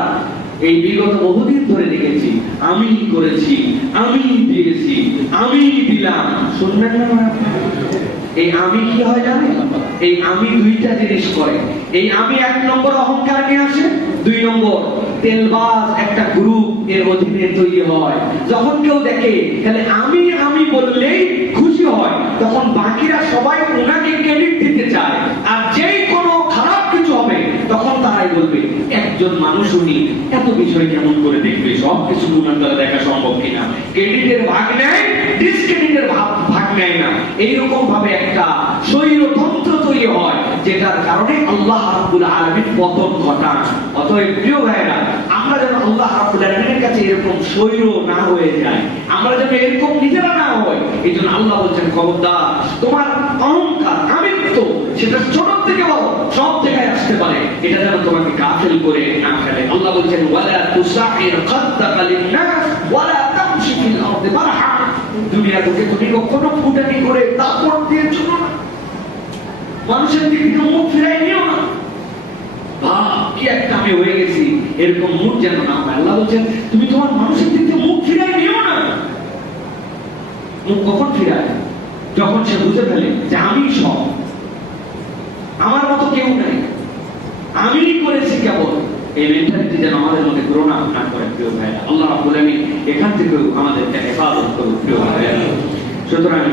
এই বিগত বহুদিন ধরে দেখেছি। আমি করেছি, আমি দিয়েছি, আমি দিলাম। শুনবেন না? এই আমি কি হয় জানেন? এই আমি দুইটা জিনিস করে। এই আমি 1 নম্বর অহংকার নিয়ে আসে, 2 নম্বর তেলবাজ একটা গ্রুপ এর অধীনে তৈরি হয়। যখন কেউ দেখে তাহলে আমি আমি বললেই খুশি হয়, তখন বাকিরা সবাই ওনাকে ক্রেডিট দিতে চায়। আর যেই কোনো খারাপ কিছু হবে তখন তারাই বলবে একজন মানুষ উনি এত বিষয় কেমন করে দেখবে, সব কিছু ওনার দ্বারা দেখা সম্ভব কিনা। ক্রেডিটের ভাগ নেয়, ডিসক্রেডিটের ভাগ নেয় না। এইরকম ভাবে একটা স্বৈরতন্ত্র তৈরি হয়, যেটার কারণে আল্লাহ রাব্বুল আলামিন পতন ঘটান। অতএব প্রিয় ভাইরা, আমরা যেন আল্লাহ রাব্বুল আলামিনের কাছে এরকম স্বৈর না হয়ে যায়, আমরা যেন এরকম নিজেরা না হয়। এই জন্য আল্লাহ বলছেন খবরদার, তোমার অহংকার, আমিত্ব, সেটা ছোট থেকে বড় সব জায়গায় আসতে পারে, এটা যেন তোমাকে গাফিল করে না ফেলে। আল্লাহ বলছেন ওয়ালা তুসাইর খাদ্দাকা লিন-নাস ওয়ালা তামশি ফিল আরদি মারহা। দুনিয়াতে তুমি কখনো ফুটানি করে তারপর দিয়ে চলো না, মানুষের দিক থেকে মুখ ফিরাই নিও না। কি একটা আমি হয়ে গেছি এরকম মুখ যেন না হয়। আল্লাহ বলছেন তুমি তোমার মানুষের দিক থেকে মুখ ফিরাই নিও না। মুখ কখন ফিরায়? যখন সে বুঝে ফেলে যে আমি সব, আমার মতো কেউ নাই, আমি করেছি কেবল। এই মেন্টালিটি যেন আমাদের মধ্যে গ্রহণ না করে প্রিয় ভাইরা। আল্লাহ রাব্বুল আলামিন এখান থেকেও আমাদেরকে হেফাজত করুন প্রিয় ভাইরা। সুতরাং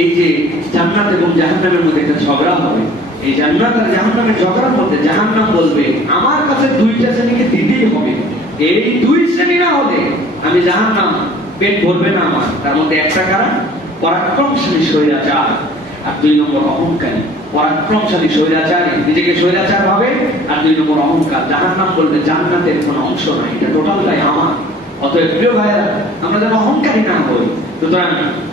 এই যে জান্নাত এবং জাহান্নামের মধ্যে একটা ঝগড়া হবে, এই জান্নাত আর জাহান্নামের ঝগড়ার মধ্যে জাহান্নাম বলবে আমার কাছে 2টা শ্রেণীকে দিতেই হবে, এই 2 শ্রেণী না হলে আমি জাহান্নাম পেট ভরবে না আমার। তার মধ্যে একটা কারা? পরাক্রমশালী স্বৈরাচার, আর 2 নম্বর অহংকারী। পরাক্রমশালী স্বৈরাচারী নিজেকে স্বৈরাচার ভাবে, আর 2 নম্বর অহংকার। জাহান্নাম বলবে জান্নাতের কোনো অংশ নাই, এটা টোটালটাই আমার। অতএব প্রিয় ভাইরা, আমরা যেন অহংকারী না হই। সুতরাং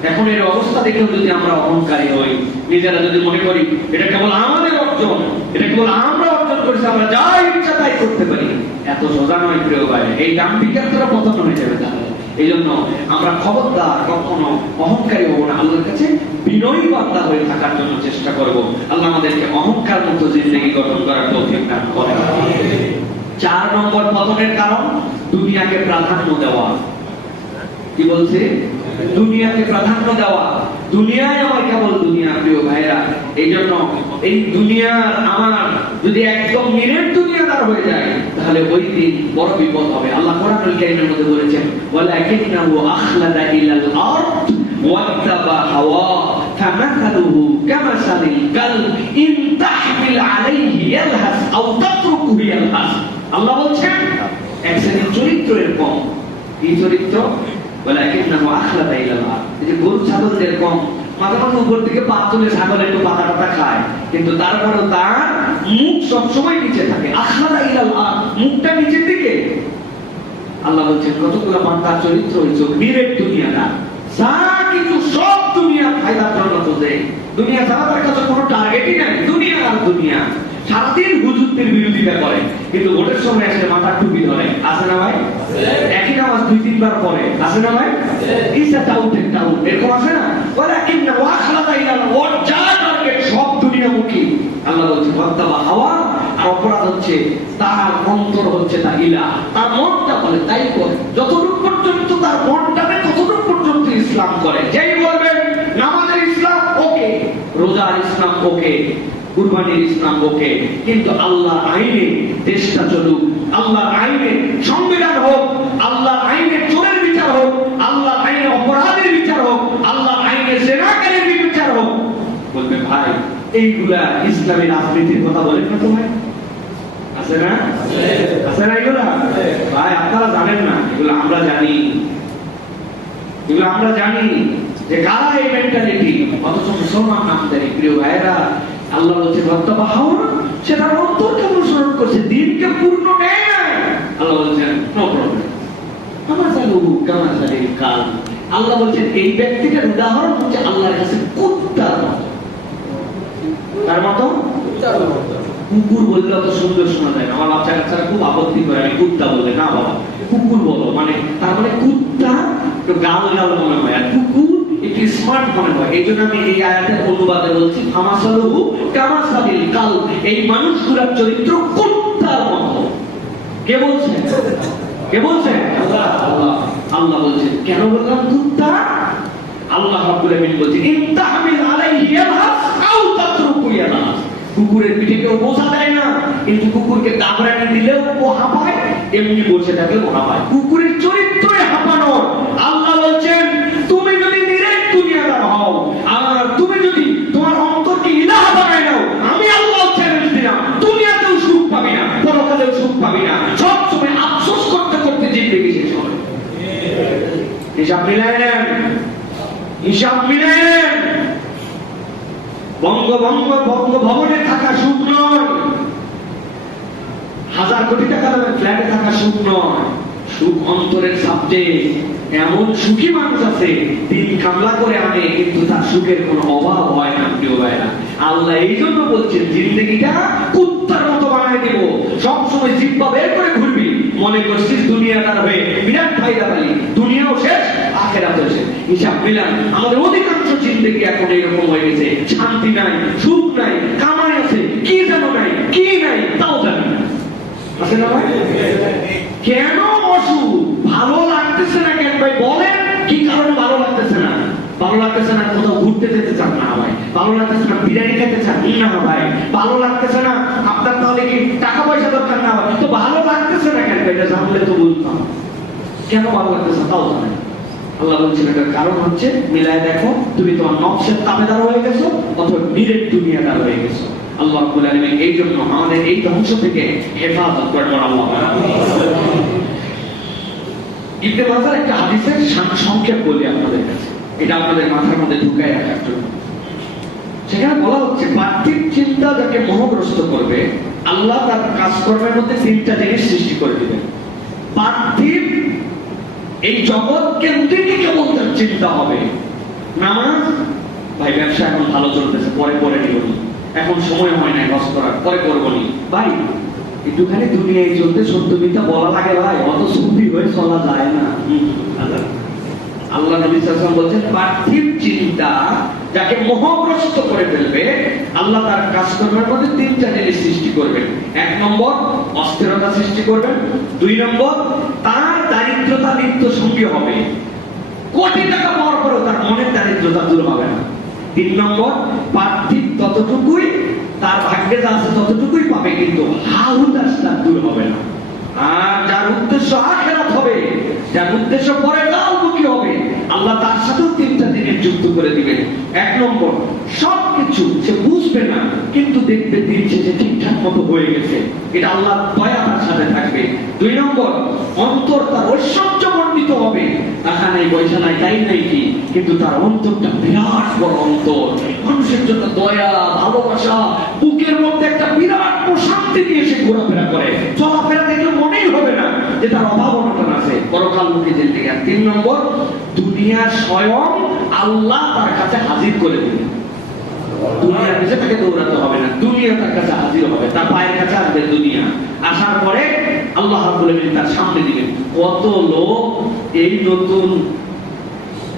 এখন এর অবস্থা দেখেও যদি আমরা অহংকারী হই, নিজেরা যদি মনে করি এটা কেবল আমাদের অর্জন, এটা কেবল আমরা অর্জন করেছি, আমরা যা ইচ্ছা তাই করতে পারি, এত সোজা নয় প্রিয় ভাই। এই দাম্ভিকতার পতন হয়ে যাবে তাহলে। এই জন্য আমরা খবরদার কখনো অহংকারী হবো না, আল্লাহর কাছে বিনয়ী বান্দা হয়ে থাকার জন্য চেষ্টা করব। আল্লাহ আমাদেরকে অহংকার মুক্ত জিন্দেগি গঠন করার তৌফিক দান করেন। 4 নম্বর পতনের কারণ দুনিয়াকে প্রাধান্য দেওয়া। কি বলছে? দুনিয়াকে প্রাধান্য দেওয়া। দুনিয়ায় আমার কেবল দুনিয়া প্রিয় ভাইরা। এই জন্য এই দুনিয়ার আমার যদি একদম নিরেট দুনিয়াদার হয়ে যায় তাহলে ওই দিন বড় বিপদ হবে। আল্লাহ কোরআনুল কারীমের মধ্যে বলেছেন ওয়ালাকিন্নাহু আখলাদা ইলাল আরদ ওয়াত্তাবা হাওয়া ফামাসালুহু কামাসালিল কালব ইন তাহমিল আলাইহি ইয়ালহাস আও তাতরুকুহু ইয়ালহাস। আল্লাহ বলছেন এক শ্রেণীর চরিত্র এরকম। এই চরিত্র ওয়ালাকিন্নাহু আখলাদা ইলাল আরদ। এই যে গরু ছাগল যেরকম মাঝে মাঝে উপর থেকে পা তুলে ছাগল একটু পাতা টাতা খায়, কিন্তু তারপরেও তার মুখ সবসময় নিচে থাকে। আখলাদা ইলাল আরদ, মুখটা নিচের দিকে। আল্লাহ বলছেন কতগুলো মানতার চরিত্র হইছে নিরেট দুনিয়াটা, যা কিছু সব দুনিয়া ফায়দার জন্য তোদের। দুনিয়া ছাড়া তার কাছে কোনো টার্গেটই নাই, দুনিয়া আর দুনিয়া। সারাদিন হুজুরদের বিরোধিতা করে, কিন্তু ভোটের সময় এসে মাথার টুপি ধরে। আছে না ভাই? একই নামাজ 2-3 বার পড়ে। আছে না ভাই? ইসা টাউটেন টাউট এরকম আছে না? ওরা কিন্তু ওয়াখলাদা ইলাল ওর যা টার্গেট সব দুনিয়ামুখী। আল্লাহ বলছে ওয়াত্তাবা হাওয়া, আর অপরাধ হচ্ছে তার অন্তর হচ্ছে তা ইলা, তার মনটা বলে তাই করে। যতটুকু পর্যন্ত তার মনটা ততটুকু পর্যন্ত ইসলাম করে। যেই বলবেন নামাজের ইসলাম ওকে, রোজার ইসলাম ওকে, কুরবানির ইসলাম ওকে, কিন্তু আল্লাহর আইনে দেশটা চলুক, আল্লাহর আইনে সংবিধান হোক, আল্লাহর আইনে চোরের বিচার হোক, আল্লাহর আইনে অপরাধের বিচার হোক, আল্লাহর আইনে জেনাকারীর বিচার হোক। বলবে ভাই এইগুলা ইসলামী রাজনীতির কথা বলেন না তো ভাই? আছে না? আছে না এগুলা? ভাই আপনারা জানেন না, এগুলো আমরা জানি। এগুলো আমরা জানি যে কারা এই মেন্টালিটি। অথচ মুসলমান নামদারি প্রিয় ভাইরা, আল্লাহ বলছে ওয়াত্তাবা হাওয়া, সে তার অন্তরকে অনুসরণ করছে, দিনকে পূর্ণ নেয় না। আল্লাহ বলছেন নো প্রবলেম, কামাসালুহু কামাসালিল কালব। আল্লাহ বলছেন এই ব্যক্তিটার উদাহরণ হচ্ছে আল্লাহর কাছে কুত্তার মতো। তার মতো? কুকুর বললে অত সুন্দর শোনা যায় না। আমার বাচ্চা কাচ্চারা খুব আপত্তি করে আমি কুত্তা বললে। না বাবা, কুকুর বলো। মানে তার মানে কুত্তা একটু গাল গাল মনে হয়, আর কুকুর একটু স্মার্ট মনে হয়। এই জন্য আমি এই আয়াতের অনুবাদে বলছি ফামাসালুহু কামাসালিল কালব, এই মানুষগুলোর চরিত্র কুত্তার মতো। কে বলছেন? কে বলছেন? আল্লাহ। আল্লাহ বলছেন কেন বললাম কুত্তা? আল্লাহ রাব্বুল আলামিন বলছেন ইনতাহমিল আলাইহি ইয়ালহাস আও তাতরুকু ইয়ালহাস। কুকুরের পিঠে কেউ বোঝা দেয় না, কিন্তু কুকুরকে দাবড়ানি দিলেও ও হাঁপায়, এমনি বসে থাকলে ও হাঁপায়। কুকুরের চরিত্রই হাঁপানো। আল্লাহ বলছেন তুমি যদি নিরেট দুনিয়াদার হও, আর তুমি যদি তোমার অন্তরকে ইলাহ বানায় নাও, আমি আল্লাহ চ্যালেঞ্জ দিলাম, দুনিয়াতেও সুখ পাবি না, পরকালেও সুখ পাবি না। সব সময় আফসোস করতে করতে জিন্দেগি শেষ হবে। হিসাব মিলায় নেন, হিসাব মিলায় নেন। বঙ্গভবনে থাকা সুখ নয়, 1000 কোটি টাকা দামের ফ্ল্যাটে থাকা সুখ নয়। সুখ অন্তরের সাবজেক্ট। এমন সুখী মানুষ আছে দিন কামলা করে আনে, কিন্তু তার সুখের কোনো অভাব হয় না প্রিয় ভাইরা। আল্লাহ এই জন্য বলছেন জিন্দেগিটা কুত্তার মতো বানায় দেব। সবসময় জিব্বা বের করে ঘুরবি, মনে করছিস দুনিয়াদার হয়ে বিরাট ফায়দা পালি, দুনিয়াও শেষ আখিরাতও শেষ। হিসাব মিলান। আমাদের অধিকাংশ জিন্দেগি এখন এরকম হয়ে গেছে, শান্তি নাই, সুখ নাই, কামাই আছে কি জানো নাই, কি নাই তাও জানি না। আছে না ভাই? কেন অসুখ? ভালো লাগতেছে না কেন ভাই বলেন? কি কারণে ভালো লাগতেছে না? ভালো লাগতেছে না কোথাও ঘুরতে যেতে চান না ভাই, ভালো লাগতেছে না বিরিয়ানি খেতে চান না ভাই, ভালো লাগতেছে না আপনার তাহলে কি টাকা পয়সা দরকার না ভাই, তো ভালো লাগতেছে না কেন? এটা জানলে তো বুঝতাম কেন ভালো লাগতেছে তাও জানেন। আল্লাহ বলছেন এটার কারণ হচ্ছে মিলায় দেখো, তুমি তোমার নকশের তাবেদার হয়ে গেছো অথবা নিরেট দুনিয়াদার হয়ে গেছো। আল্লাহ রাব্বুল আলামিন এই জন্য আমাদের এই ধ্বংস থেকে হেফাজত করবেন। আল্লাহ ইবনে মাজার একটা হাদিসের সংক্ষেপ বলি আপনাদের কাছে, এটা আপনাদের মাথার মধ্যে ঢুকায় রাখার জন্য। সেখানে বলা হচ্ছে পার্থিব চিন্তা যাকে মোহগ্রস্ত করবে, আল্লাহ তার কাজকর্মের মধ্যে 3টা জিনিস সৃষ্টি করে দিবেন। পার্থিব এই জগৎ কেন্দ্রিক কেবল তার চিন্তা হবে। নামাজ, ভাই ব্যবসা এখন ভালো চলতেছে, পরে পরে নিবনি, এখন সময় হয় না হজ করার, পরে করবনি। ভাই একটুখানি দুনিয়ায় চলতে সত্যমিথ্যা বলা লাগে ভাই, অত সুফি হয়ে চলা যায় না। আল্লাহ নবী সাল্লাল্লাহু আলাইহি ওয়াসাল্লাম বলেন পার্থিব চিন্তা যাকে মোহগ্রস্ত করে ফেলবে, আল্লাহ তার কাজকর্মের মধ্যে 3টা জিনিস সৃষ্টি করবেন। 1 নম্বর অস্থিরতা সৃষ্টি করবেন, 2 নম্বর তার দারিদ্রতা নিত্য সঙ্গী হবে, কোটি টাকা পাওয়ার পরেও তার মনের দারিদ্রতা দূর হবে না। 3 নম্বর পার্থিব ততটুকুই তার ভাগ্যে যা আছে ততটুকুই পাবে, কিন্তু হাহুদাসটা দূর হবে না। আর যার উদ্দেশ্য আখিরাত হবে, যার উদ্দেশ্য পরে লালমুখী হবে, আল্লাহ তার সাথেও 3টা জিনিস যুক্ত করে দিবেন। এক নম্বর, সবকিছু সে বুঝবে না, কিন্তু দেখবে দিন শেষে ঠিকঠাক মতো হয়ে গেছে, এটা আল্লাহ দয়া তার সাথে থাকবে। দুই নম্বর, অন্তর তার ঐশ্বর্যমণ্ডিত হবে, টাকা নাই পয়সা নাই তাই নাই কি, কিন্তু তার অন্তরটা বিরাট বড় অন্তর, মানুষের জন্য দয়া ভালোবাসা, বুকের মধ্যে একটা বিরাট প্রশান্তি নিয়ে সে ঘোরাফেরা করে, চলাফেরা দেখলে মনেই হবে না যে তার অভাব অনটন আছে, পরকালমুখী জিন্দেগি। আর তিন নম্বর, দুনিয়া স্বয়ং আল্লাহ তার কাছে হাজির করে দিবে, দুনিয়ার পিছে তাকে দৌড়াতে হবে না, দুনিয়া তার কাছে হাজির হবে, তার পায়ের কাছে আসবে দুনিয়া, আসার পরে আল্লাহ রাব্বুল আলামিন তার সামনে দিবেন। কত লোক এই নতুন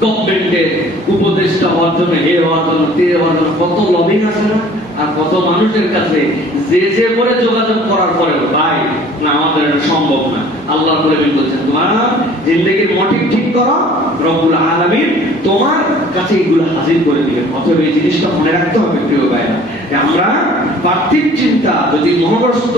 গভর্নমেন্টের উপদেষ্টা হওয়ার জন্য, হে হওয়ার জন্য, তে হওয়ার জন্য কত লবিং আছে না, আর কত মানুষের কাছে যে করে যোগাযোগ করার পরে ভাই না আমাদের এটা সম্ভব না। আল্লাহ রাব্বুল বলছেন তোমার জিন্দেগির মোটিভ ঠিক করো, রব্বুল আলামিন তোমার কাছে এগুলো হাজির করে দিবেন। অতএব এই জিনিসটা মনে রাখতে হবে প্রিয় ভাইরা, যে আমরা পার্থিব চিন্তা যদি মোহগ্রস্ত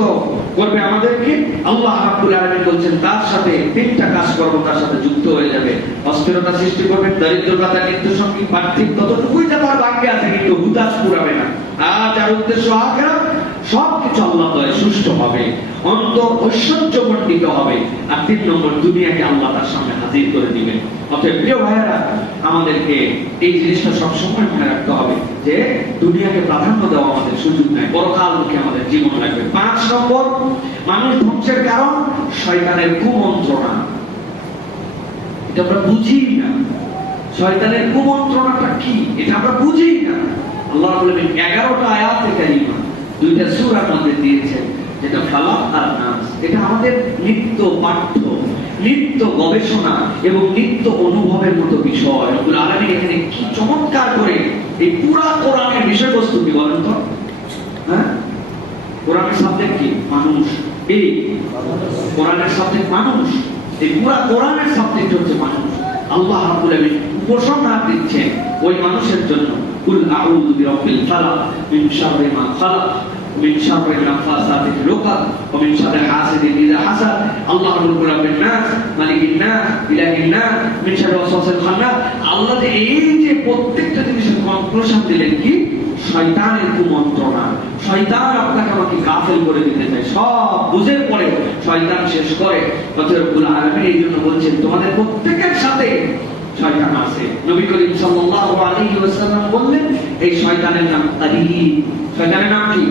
করবে আমাদেরকে, আল্লাহ রাব্বুল আলামিন বলছেন তার সাথে তিনটা কাজ করবো, তার সাথে যুক্ত হয়ে যাবে। অস্থিরতা সৃষ্টি করবে, দারিদ্রতা তার নিত্য সঙ্গী, পার্থিব ততটুকুই যা তার ভাগ্যে আছে, কিন্তু হুদাস পুরাবে না। আর যার উদ্দেশ্য আখিরাত, সবকিছু আল্লাহ দয়ে সুষ্ঠু হবে, অন্তর ঐশ্বর্যমণ্ডিত হবে। আর তিন নম্বর, দুনিয়াকে আল্লাহ তার সামনে হাজির করে দিবেন। অতএব প্রিয় ভাইয়েরা, আমাদেরকে এই জিনিসটা সবসময় মনে রাখতে হবে যে দুনিয়াকে প্রাধান্য দেওয়া আমাদের সুযোগ নাই, পরকালমুখী আমাদের জীবন লাগবে। 5 নম্বর, মানুষ ধ্বংসের কারণ শয়তানের কুমন্ত্রণা। এটা আমরা বুঝি না, শয়তানের কুমন্ত্রণাটা কি এটা আমরা বুঝি না। আল্লাহ রাব্বুল আলামিন 11টা আয়াতে কারিমা 2টা সূরার মধ্যে দিয়েছেন, যেটা ফালাক আর নাস। এটা আমাদের নিত্য পাঠ্য, নিত্য গবেষণা এবং নিত্য অনুভবের মতো বিষয়। রব্বুল আলামিন এখানে কি চমৎকার করে এই পুরো কোরআনের বিষয়বস্তু কি বলেন তো? হ্যাঁ, কোরআনের সাবজেক্ট কি? মানুষ। এই কোরআনের সাবজেক্ট মানুষ, এই পুরো কোরআনের সাবজেক্ট হচ্ছে মানুষ। আল্লাহ রাব্বুল আলামিন উপসংহার দিচ্ছেন ওই মানুষের জন্য, কুল আউযু বিরাব্বিল ফালাক মিন শাররি মা খালাক মিন শাররিন নাফাসাতি ফিল উকাদ ওয়া মিন শাররি হাসিদিন ইযা হাসাদ। আল্লাহ রাব্বুল নাস, মালিকিন নাস, ইলাহিন নাস, মিন শাররি ওয়াসওয়াসিল খান্নাস। আল্লাহ যে এই যে প্রত্যেকটা জিনিসের কনক্লুশন দিলেন কি? শয়তানের কুমন্ত্রণা। শয়তান আপনাকে আমাকে গাফেল করে দিতে চায়, সব বুঝের পরে শয়তান শেষ করে। অতএব রব্বুল আলামিন এই জন্য বলছেন তোমাদের প্রত্যেকের সাথে শয়তান আছে। নবী করিম সাল্লাল্লাহু আলাইহি ওয়াসাল্লাম বললেন এই শয়তানের নাম তারিন। শয়তানের নাম কি?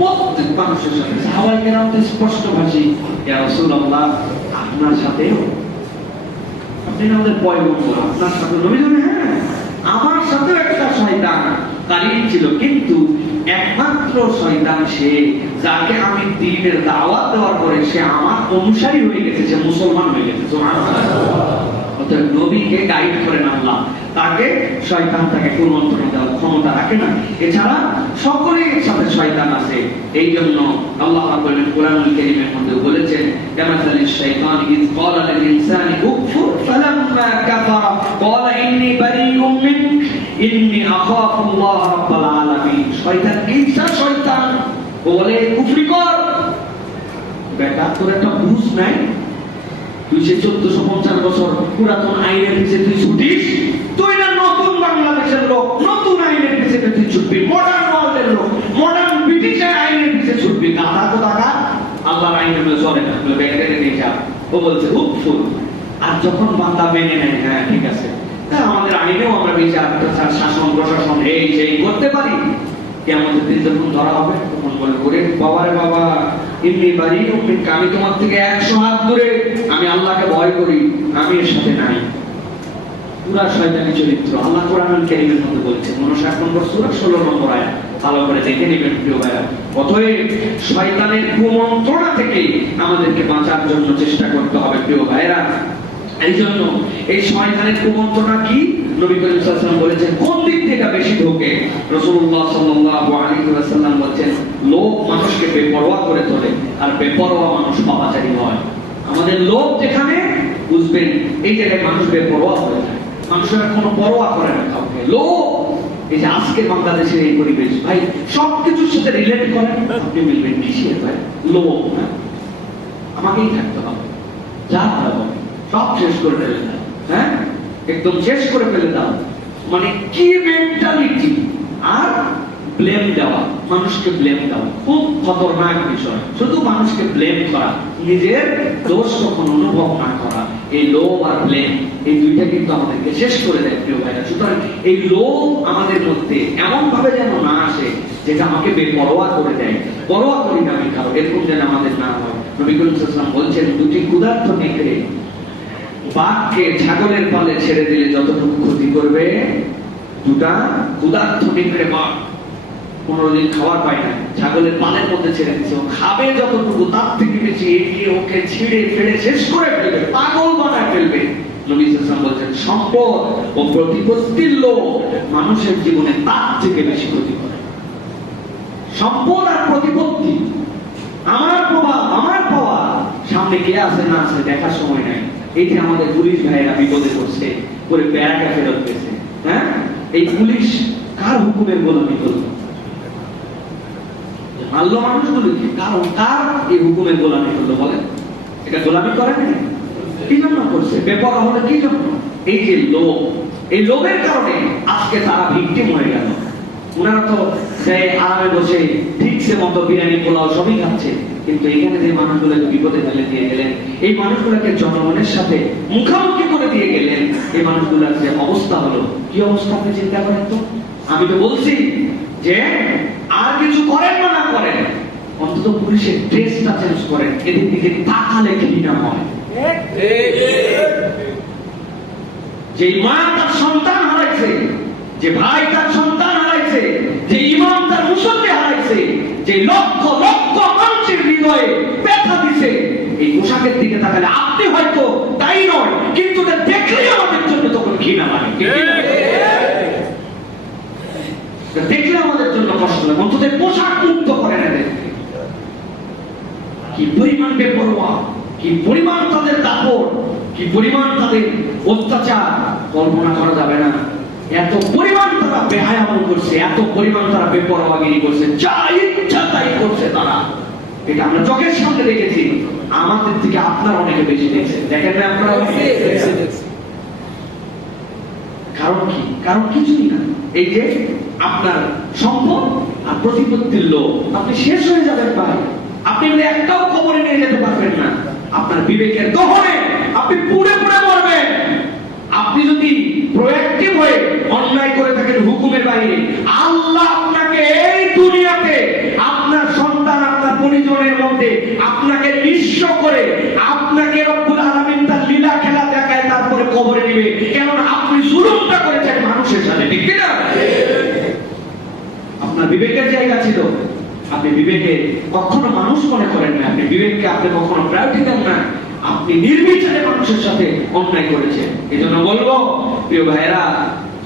প্রত্যেক মানুষের সাথে। সাহাবায়ে কেরাম তো স্পষ্টভাষী, ইয়া রাসূলুল্লাহ আপনার সাথেও? আপনি আমাদের পয়গম্বর, আপনার সাথে? নবী বলেন হ্যাঁ, আমার সাথেও একটা শয়তান কারিন ছিল, কিন্তু একমাত্র শয়তান সে যাকে আমি দ্বীনের দাওয়াত দেওয়ার পরে সে আমার অনুসারী হয়ে গেছে, সে মুসলমান হয়ে গেছে। সুবহানাল্লাহ। অতএব নবীকে গাইড করেন আল্লাহ, তাকে শয়তান তাকে কুমন্ত্রণা দেওয়ার ক্ষমতা রাখে না। এছাড়া সকলের সাথে শয়তান আছে। এই জন্য আল্লাহ রাব্বুল আলামিন কোরআনুল কারীমের মধ্যে বলেছেন, কামাসালিশ শাইতান ইয ক্বালা লিল ইনসানি উকফুর ফালাম্মা কাফারা ক্বালা ইন্নী বারীউম মিনক ইন্নী আখাফুল্লাহ রাব্বাল আলামিন। শয়তান ঈসা শয়তান বলে কুফরি কর, বেটা তোর একটা বুঝ নাই, তুই সে 1450 বছর পুরাতন আইনের পিছে তুই ছুটিস, তুই না নতুন বাংলাদেশের লোক, নতুন আইনের পিছে তুই ছুটবি, মডার্ন ওয়ার্ল্ডের লোক, মডার্ন ব্রিটিশের আইনের পিছে ছুটবি। গাধা তো দাদা, আল্লাহর আইনের মধ্যে চলে না, তুই ব্যাগ টেনে নিয়ে যা। ও বলছে উকফুর। আর যখন বান্দা মেনে নেয়, হ্যাঁ ঠিক আছে, হ্যাঁ আমাদের আইনেও আমরা বিচার শাসন প্রশাসন এই সেই করতে পারি, কিয়ামতের দিন যখন ধরা হবে তখন বলবে ওরে বাবা রে বাবা, ইন্নী বারীউম মিনক, আমি তোমার থেকে 100 হাত দূরে, আমি আল্লাহকে ভয় করি, আমি এর সাথে নাই। পুরা শয়তানি চরিত্র আল্লাহ কোরআনুল কারীমের মধ্যে বলেছেন। 59 নম্বর সূরা 16 নম্বর আয়াত, ভালো করে দেখে নেবেন প্রিয় ভাইরা। অতএব শয়তানের কুমন্ত্রণা থেকে আমাদেরকে বাঁচার জন্য চেষ্টা করতে হবে প্রিয় ভাইরা। এই জন্য এই শয়তানের কুমন্ত্রণা কি? নবী করিম সাল্লাল্লাহু আলাইহি ওয়াসাল্লাম বলেছেন কোন দিক থেকে বেশি ঢোকে? রাসূলুল্লাহ সাল্লাল্লাহু আলাইহি ওয়াসাল্লাম বলেছেন লোভ মানুষকে বেপরোয়া করে তোলে, আর বেপরোয়া মানুষ পাপাচারী হয়। আমাদের লোভ যেখানে বুঝবেন এই জায়গায় মানুষ বেপরোয়া হয়ে যায়, মানুষের কোনো পরোয়া করে না কাউকে। লোভ, এই যে আজকে বাংলাদেশের এই পরিবেশ ভাই সবকিছুর সাথে রিলেট করেন, আপনি বলবেন কিসের ভাই? লোভ। না, আমাকেই থাকতে হবে, যা ভালো সব শেষ করে ফেলে দাও, হ্যাঁ একদম শেষ করে ফেলে দাও। মানে কি মেন্টালিটি, আর ব্লেম দেওয়া, মানুষকে ব্লেম দেওয়া খুব খতরনাক বিষয়। শুধু মানুষকে ব্লেম করা, নিজের দোষ কখনো অনুভব না করা। এই লোভ আর ব্লেম, এই দুইটা কিন্তু আমাদেরকে শেষ করে দেয় প্রিয় ভাইরা। সুতরাং এই লোভ আমাদের মধ্যে এমন ভাবে যেন না আসে যেটা আমাকে বেপরোয়া করে দেয়, পরোয়া করি না আমি কারো, এরকম যেন আমাদের না হয়। নবী করিম সাল্লাল্লাহু আলাইহি ওয়াসাল্লাম বলছেন, দুটি ক্ষুধার্ত নেকড়ে বাঘকে ছাগলের পালে ছেড়ে দিলে যতটুকু ক্ষতি করবে, দুটা ক্ষুধার্ত নেকড়ে বাঘ 15 দিন খাবার পায় না, ছাগলের পালের মধ্যে ছেড়ে দিচ্ছে, ও খাবে যতটুকু তার থেকে বেশি এগিয়ে ওকে ছিঁড়ে ফেলে শেষ করে ফেলবে, পাগল বানায় ফেলবে। নবী সাল্লাল্লাহু আলাইহি ওয়াসাল্লাম বলছেন, সম্পদ ও প্রতিপত্তির লোভ মানুষের জীবনে তার থেকে বেশি ক্ষতি করে। সম্পদ আর প্রতিপত্তি, আমার প্রভাব, আমার পাওয়া, সামনে কে আছে না আছে দেখার সময় নাই। এই যে আমাদের পুলিশ ভাইয়েরা বিপদে পড়ছে, করে ব্যারাকে ফেরত গেছে, হ্যাঁ, এই পুলিশ কার হুকুমের গোলামি করলো? মারলো মানুষগুলোকে, কারণ কার এই হুকুমের গোলামি করলো বলেন? এটা গোলামি করে না, কি জন্য করছে? বেপরোয়া হলে কি জন্য? এই যে লোভ, এই লোভের কারণে আজকে তারা ভিকটিম হয়ে গেল। ওনারা তো আরামে বসে ঠিকসে মতো বিরিয়ানি পোলাও সবই খাচ্ছে, কিন্তু এখানে যে মানুষগুলোকে বিপদে ফেলে দিয়ে গেলেন, এই মানুষগুলোকে জনগণের সাথে মুখামুখি করে দিয়ে গেলেন, এই মানুষগুলোর যে অবস্থা হলো, কি অবস্থা আপনি চিন্তা করেন তো। আমি তো বলছি যে আর কিছু করেন বা না করেন, অন্তত পুলিশের ড্রেসটা চেঞ্জ করেন, এদের দিকে তাকালে ঘৃণা হয়। যে মা তার সন্তান হারাইছে, যে ভাই তার সন্তান হারাইছে, যে ইমাম তার মুসল্লি হারাইছে, যে লক্ষ লক্ষ মানুষের হৃদয়ে ব্যথা দিছে, এই পোশাকের দিকে তাকালে আপনি হয়তো তাই নয়, কিন্তু এটা দেখলেই আমাদের জন্য তখন ঘৃণা লাগে, দেখলে আমাদের জন্য কষ্ট লাগে। অন্তত পোশাক মুক্ত করেন এদেরকে। কি পরিমাণ বেপরোয়া, কি পরিমাণ তাদের দাপট, কি পরিমাণ তাদের অত্যাচার, কল্পনা করা যাবে না। এত পরিমাণ তারা বেহায়ামল করছে, এত পরিমাণ তারা বেপরোয়াগিরি করছে, যা ইচ্ছা তাই করছে তারা। এটা আমরা চোখের সামনে দেখেছি, আমাদের থেকে আপনারা অনেকে বেশি দেখছেন, দেখেন না আপনারা? কারণ কি? কারণ কিছুই না, এই যে আপনার সম্পদ আর প্রতিপত্তির লোভ, আপনি শেষ হয়ে যাবেন ভাই। আপনি একটাও খবরে নিয়ে যেতে পারবেন না। আপনার বিবেকের দহনে আপনি পুড়ে পুড়ে মরবেন। আপনি যদি প্রোঅ্যাক্টিভ হয়ে অন্যায় করে থাকেন হুকুমের বাইরে, আল্লাহ আপনাকে এই দুনিয়াতে আপনার সন্তান, আপনার পরিজনের মধ্যে আপনাকে নিঃস্ব করে, আপনাকে রব্বুল আলামিন তার লীলা খেলা দেখায়, তারপরে কবরে দিবে। কেননা আপনি জুলুমটা করেছেন মানুষের সাথে, ঠিক না? আপনার বিবেকের জায়গা ছিল, আপনি বিবেকে কখনো মানুষ মনে করেন না, আপনি বিবেককে আপনি কখনো প্রায়োরিটি দেন না, আপনি নির্বিচারে মানুষের সাথে অন্যায় করেছেন। এই জন্য বলবো প্রিয় ভাইয়েরা,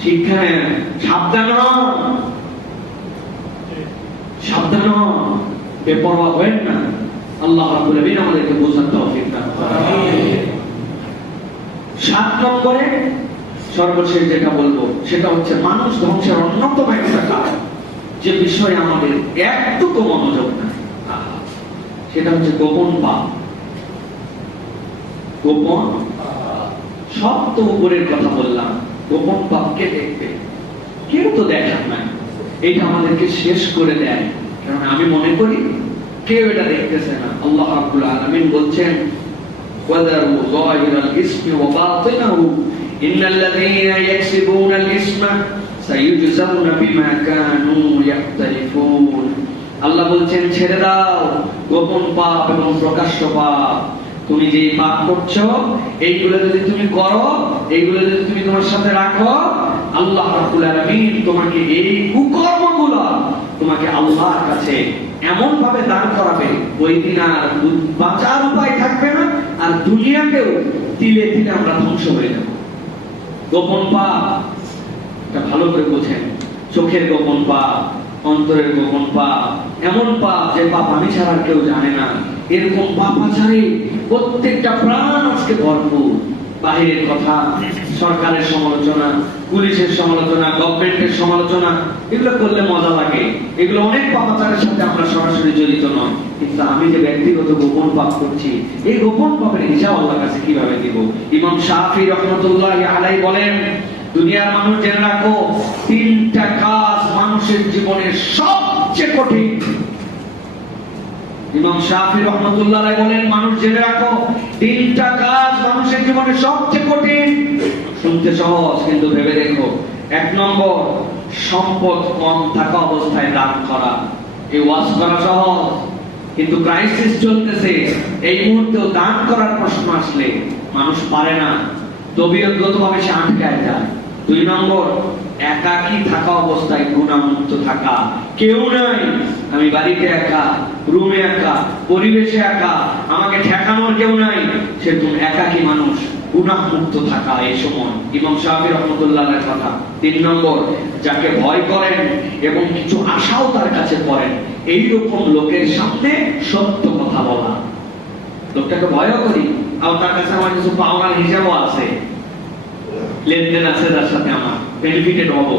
শিক্ষা নেন, সাবধান হন, সাবধান হন, বেপরোয়া হবেন না। আল্লাহ রাব্বুল আলামিন আমাদেরকে বোঝার তৌফিক দান করুন। 7 নম্বরে সর্বশেষ যেটা বলবো সেটা হচ্ছে মানুষ ধ্বংসের অন্যতম একটা কারণ, যে বিষয়ে আমাদের একটুকু মনোযোগ নাই, সেটা হচ্ছে গোপন পাপ। গোপন, সব তো উপরের কথা বললাম, গোপন পাপকে দেখবে, কেউ তো দেখার নাই। এটা আমাদেরকে শেষ করে দেয়, কারণ আমি মনে করি কেউ এটা দেখতেছে না। আল্লাহ রাব্বুল আলামিন বলছেন, ওয়াদারু যাহিরাল ইসমি ওয়া বাতিনাহু ইন্নাল্লাযীনা ইয়াকসিবুনাল ইসমা সাইয়ুজজাউনা বিমা কানু ইয়াক্তারিফুন। আল্লাহ বলছেন, ছেড়ে দাও গোপন পাপ এবং প্রকাশ্য পাপ। তুমি যে পাপ করছো, এইগুলো যদি তুমি করো, এইগুলো যদি তুমি তোমার সাথে রাখো, আল্লাহ রাব্বুল আলামিন তোমাকে এই কুকর্মগুলো তোমাকে আল্লাহর কাছে এমন ভাবে দান করাবে, ওই দিন আর বাঁচার উপায় থাকবে না, আর দুনিয়াতেও তিলে তিলে আমরা ধ্বংস হয়ে যাব। গোপন পাপ, এটা ভালো করে বোঝেন, চোখের গোপন পাপ, অন্তরের গোপন পাপ, এমন পাপ যে পাপ আমি ছাড়া কেউ জানে না, এরকম পাপাচারী প্রত্যেকটা প্রাণ আজকে ভরপুর। বাহিরের কথা, সরকারের সমালোচনা, পুলিশের সমালোচনা, গভর্নমেন্টের সমালোচনা, এগুলো করলে মজা লাগে, এগুলো অনেক পাপাচারের সাথে আমরা সরাসরি জড়িত নয়, কিন্তু আমি যে ব্যক্তিগত গোপন পাপ করছি, এই গোপন পাপের হিসাব আল্লাহর কাছে কিভাবে দিব? ইমাম শাফি রাহমাতুল্লাহি আলাইহি বলেন, দুনিয়ার মানুষ জেনে রাখো, তিনটা কাজ মানুষের জীবনের সবচেয়ে কঠিন। ইমাম শাফি রহমতুল্লাহ আলাইহি বলেন, মানুষ জেনে রাখো, তিনটা কাজ মানুষের জীবনে সবচেয়ে কঠিন। শুনতে সহজ, কিন্তু ভেবে দেখো। 1 নম্বর, সম্পদ কম থাকা অবস্থায় দান করা। এই ওয়াজ করা সহজ, কিন্তু ক্রাইসিস চলতেছে, এই মুহূর্তেও দান করার প্রশ্ন আসলে মানুষ পারে না, তবিয়তগতভাবে সে আটকায় যায়। 2 নম্বর, একাকী থাকা অবস্থায় গুনাহমুক্ত থাকা। কেউ নাই, আমি বাড়িতে একা, রুমে একা, পরিবেশে একা, আমাকে ঠেকানোর কেউ নাই, সে তুমি একাকী মানুষ, গুনাহমুক্ত থাকা। এই সময় ইমাম শাফি রাহমাতুল্লাহর কথা। 3 নম্বর, যাকে ভয় করেন এবং কিছু আশাও তার কাছে করেন, এইরকম লোকের সামনে সত্য কথা বলা। লোকটাকে ভয়ও করি, আর তার কাছে আমার কিছু পাওনার হিসাবও আছে, লেনদেন আছে, তার সাথে আমার বেনিফিটেড হব,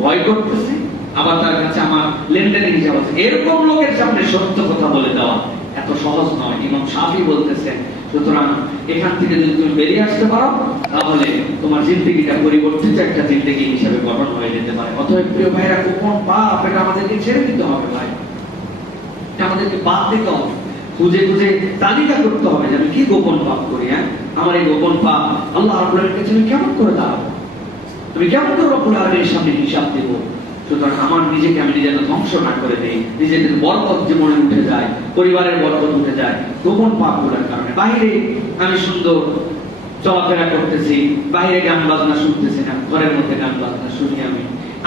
ভয় করতেছে, আবার তার কাছে আমার লেনদেনের হিসাব আছে। এরকম লোকের সামনে সত্য কথা বলে দেওয়া এত সহজ নয়। ইমাম শাফি বলতেছেন, সুতরাং এখান থেকে যদি তুমি বেরিয়ে আসতে পারো, তাহলে তোমার জিন্দেগিটা পরিবর্তিত একটা জিন্দেগি হিসেবে গঠন হয়ে যেতে পারে। অতএব প্রিয় ভাইরা, গোপন পাপ এটা আমাদেরকে ছেড়ে দিতে হবে ভাই, এটা আমাদেরকে বাদ দিতে হবে। খুঁজে খুঁজে তালিকা করতে হবে যে আমি কি গোপন পাপ করি। আমার এই গোপন পাপ আল্লাহ রাব্বুল আলামিনের কাছে আমি কেমন করে দাঁড়াবো, আমি কেমন করে রব্বুল আলামিনের সামনে হিসাব দেব। সুতরাং আমার নিজেকে আমি নিজেকে ধ্বংস না করে দেই, নিজেদের বরকত জীবনে উঠে যায়, পরিবারের বরকত উঠে যায় গোপন পাপগুলোর কারণে। বাইরে আমি সুন্দর চলাফেরা করতেছি, বাইরে গান বাজনা শুনতেছি না, ঘরের মধ্যে গান বাজনা শুনি।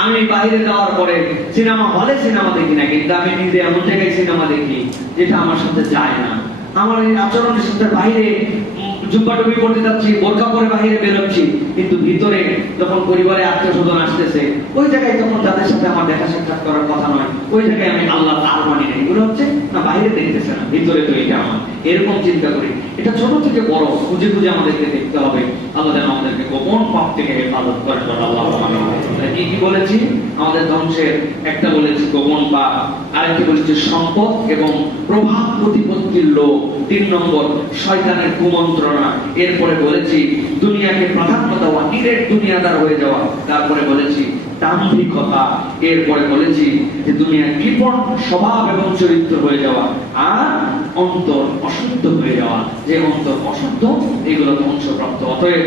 আমি বাইরে যাওয়ার পরে সিনেমা হলে সিনেমা দেখি না, কিন্তু আমি নিজে এমন জায়গায় সিনেমা দেখি যেটা আমার সাথে যায় না। আমার এই আচরণের সাথে বাইরে জুব্বা টুপি পড়তে যাচ্ছি, বোরকা পরে বাইরে বেরোচ্ছি, কিন্তু ভিতরে যখন পরিবারে আত্মীয় স্বজন আসতেছে, ওই জায়গায় যখন যাদের সাথে আমার দেখা সাক্ষাৎ করার কথা নয়, ওই জায়গায় আমি আল্লাহ তার মানি না। এগুলো হচ্ছে না বাইরে দেখতেছে না, ভিতরে তো এটা আমার, এরকম চিন্তা করি। এটা ছোট থেকে বড় খুঁজে খুঁজে আমাদেরকে দেখতে হবে। আল্লাহ যেন আমাদেরকে গোপন পাপ থেকে হেফাজত করেন। আল্লাহ কি কি বলেছি? আমাদের ধ্বংসের একটা বলেছি গোপন পাপ, আরেকটা বলেছি সম্পদ এবং প্রভাব প্রতিপত্তির লোভ, 3 নম্বর শয়তানের কুমন্ত্রণা, এরপরে বলেছি দুনিয়াকে প্রাধান্য দেওয়া, ডিরেক্ট দুনিয়াদার হয়ে যাওয়া, তারপরে বলেছি দাম্ভিকতা, এরপরে বলেছি যে দুনিয়ার কৃপণ স্বভাব এবং চরিত্র হয়ে যাওয়া, আর অন্তর অশুদ্ধ হয়ে যাওয়া, যে অন্তর অশুদ্ধ এগুলো ধ্বংসপ্রাপ্ত। অতএব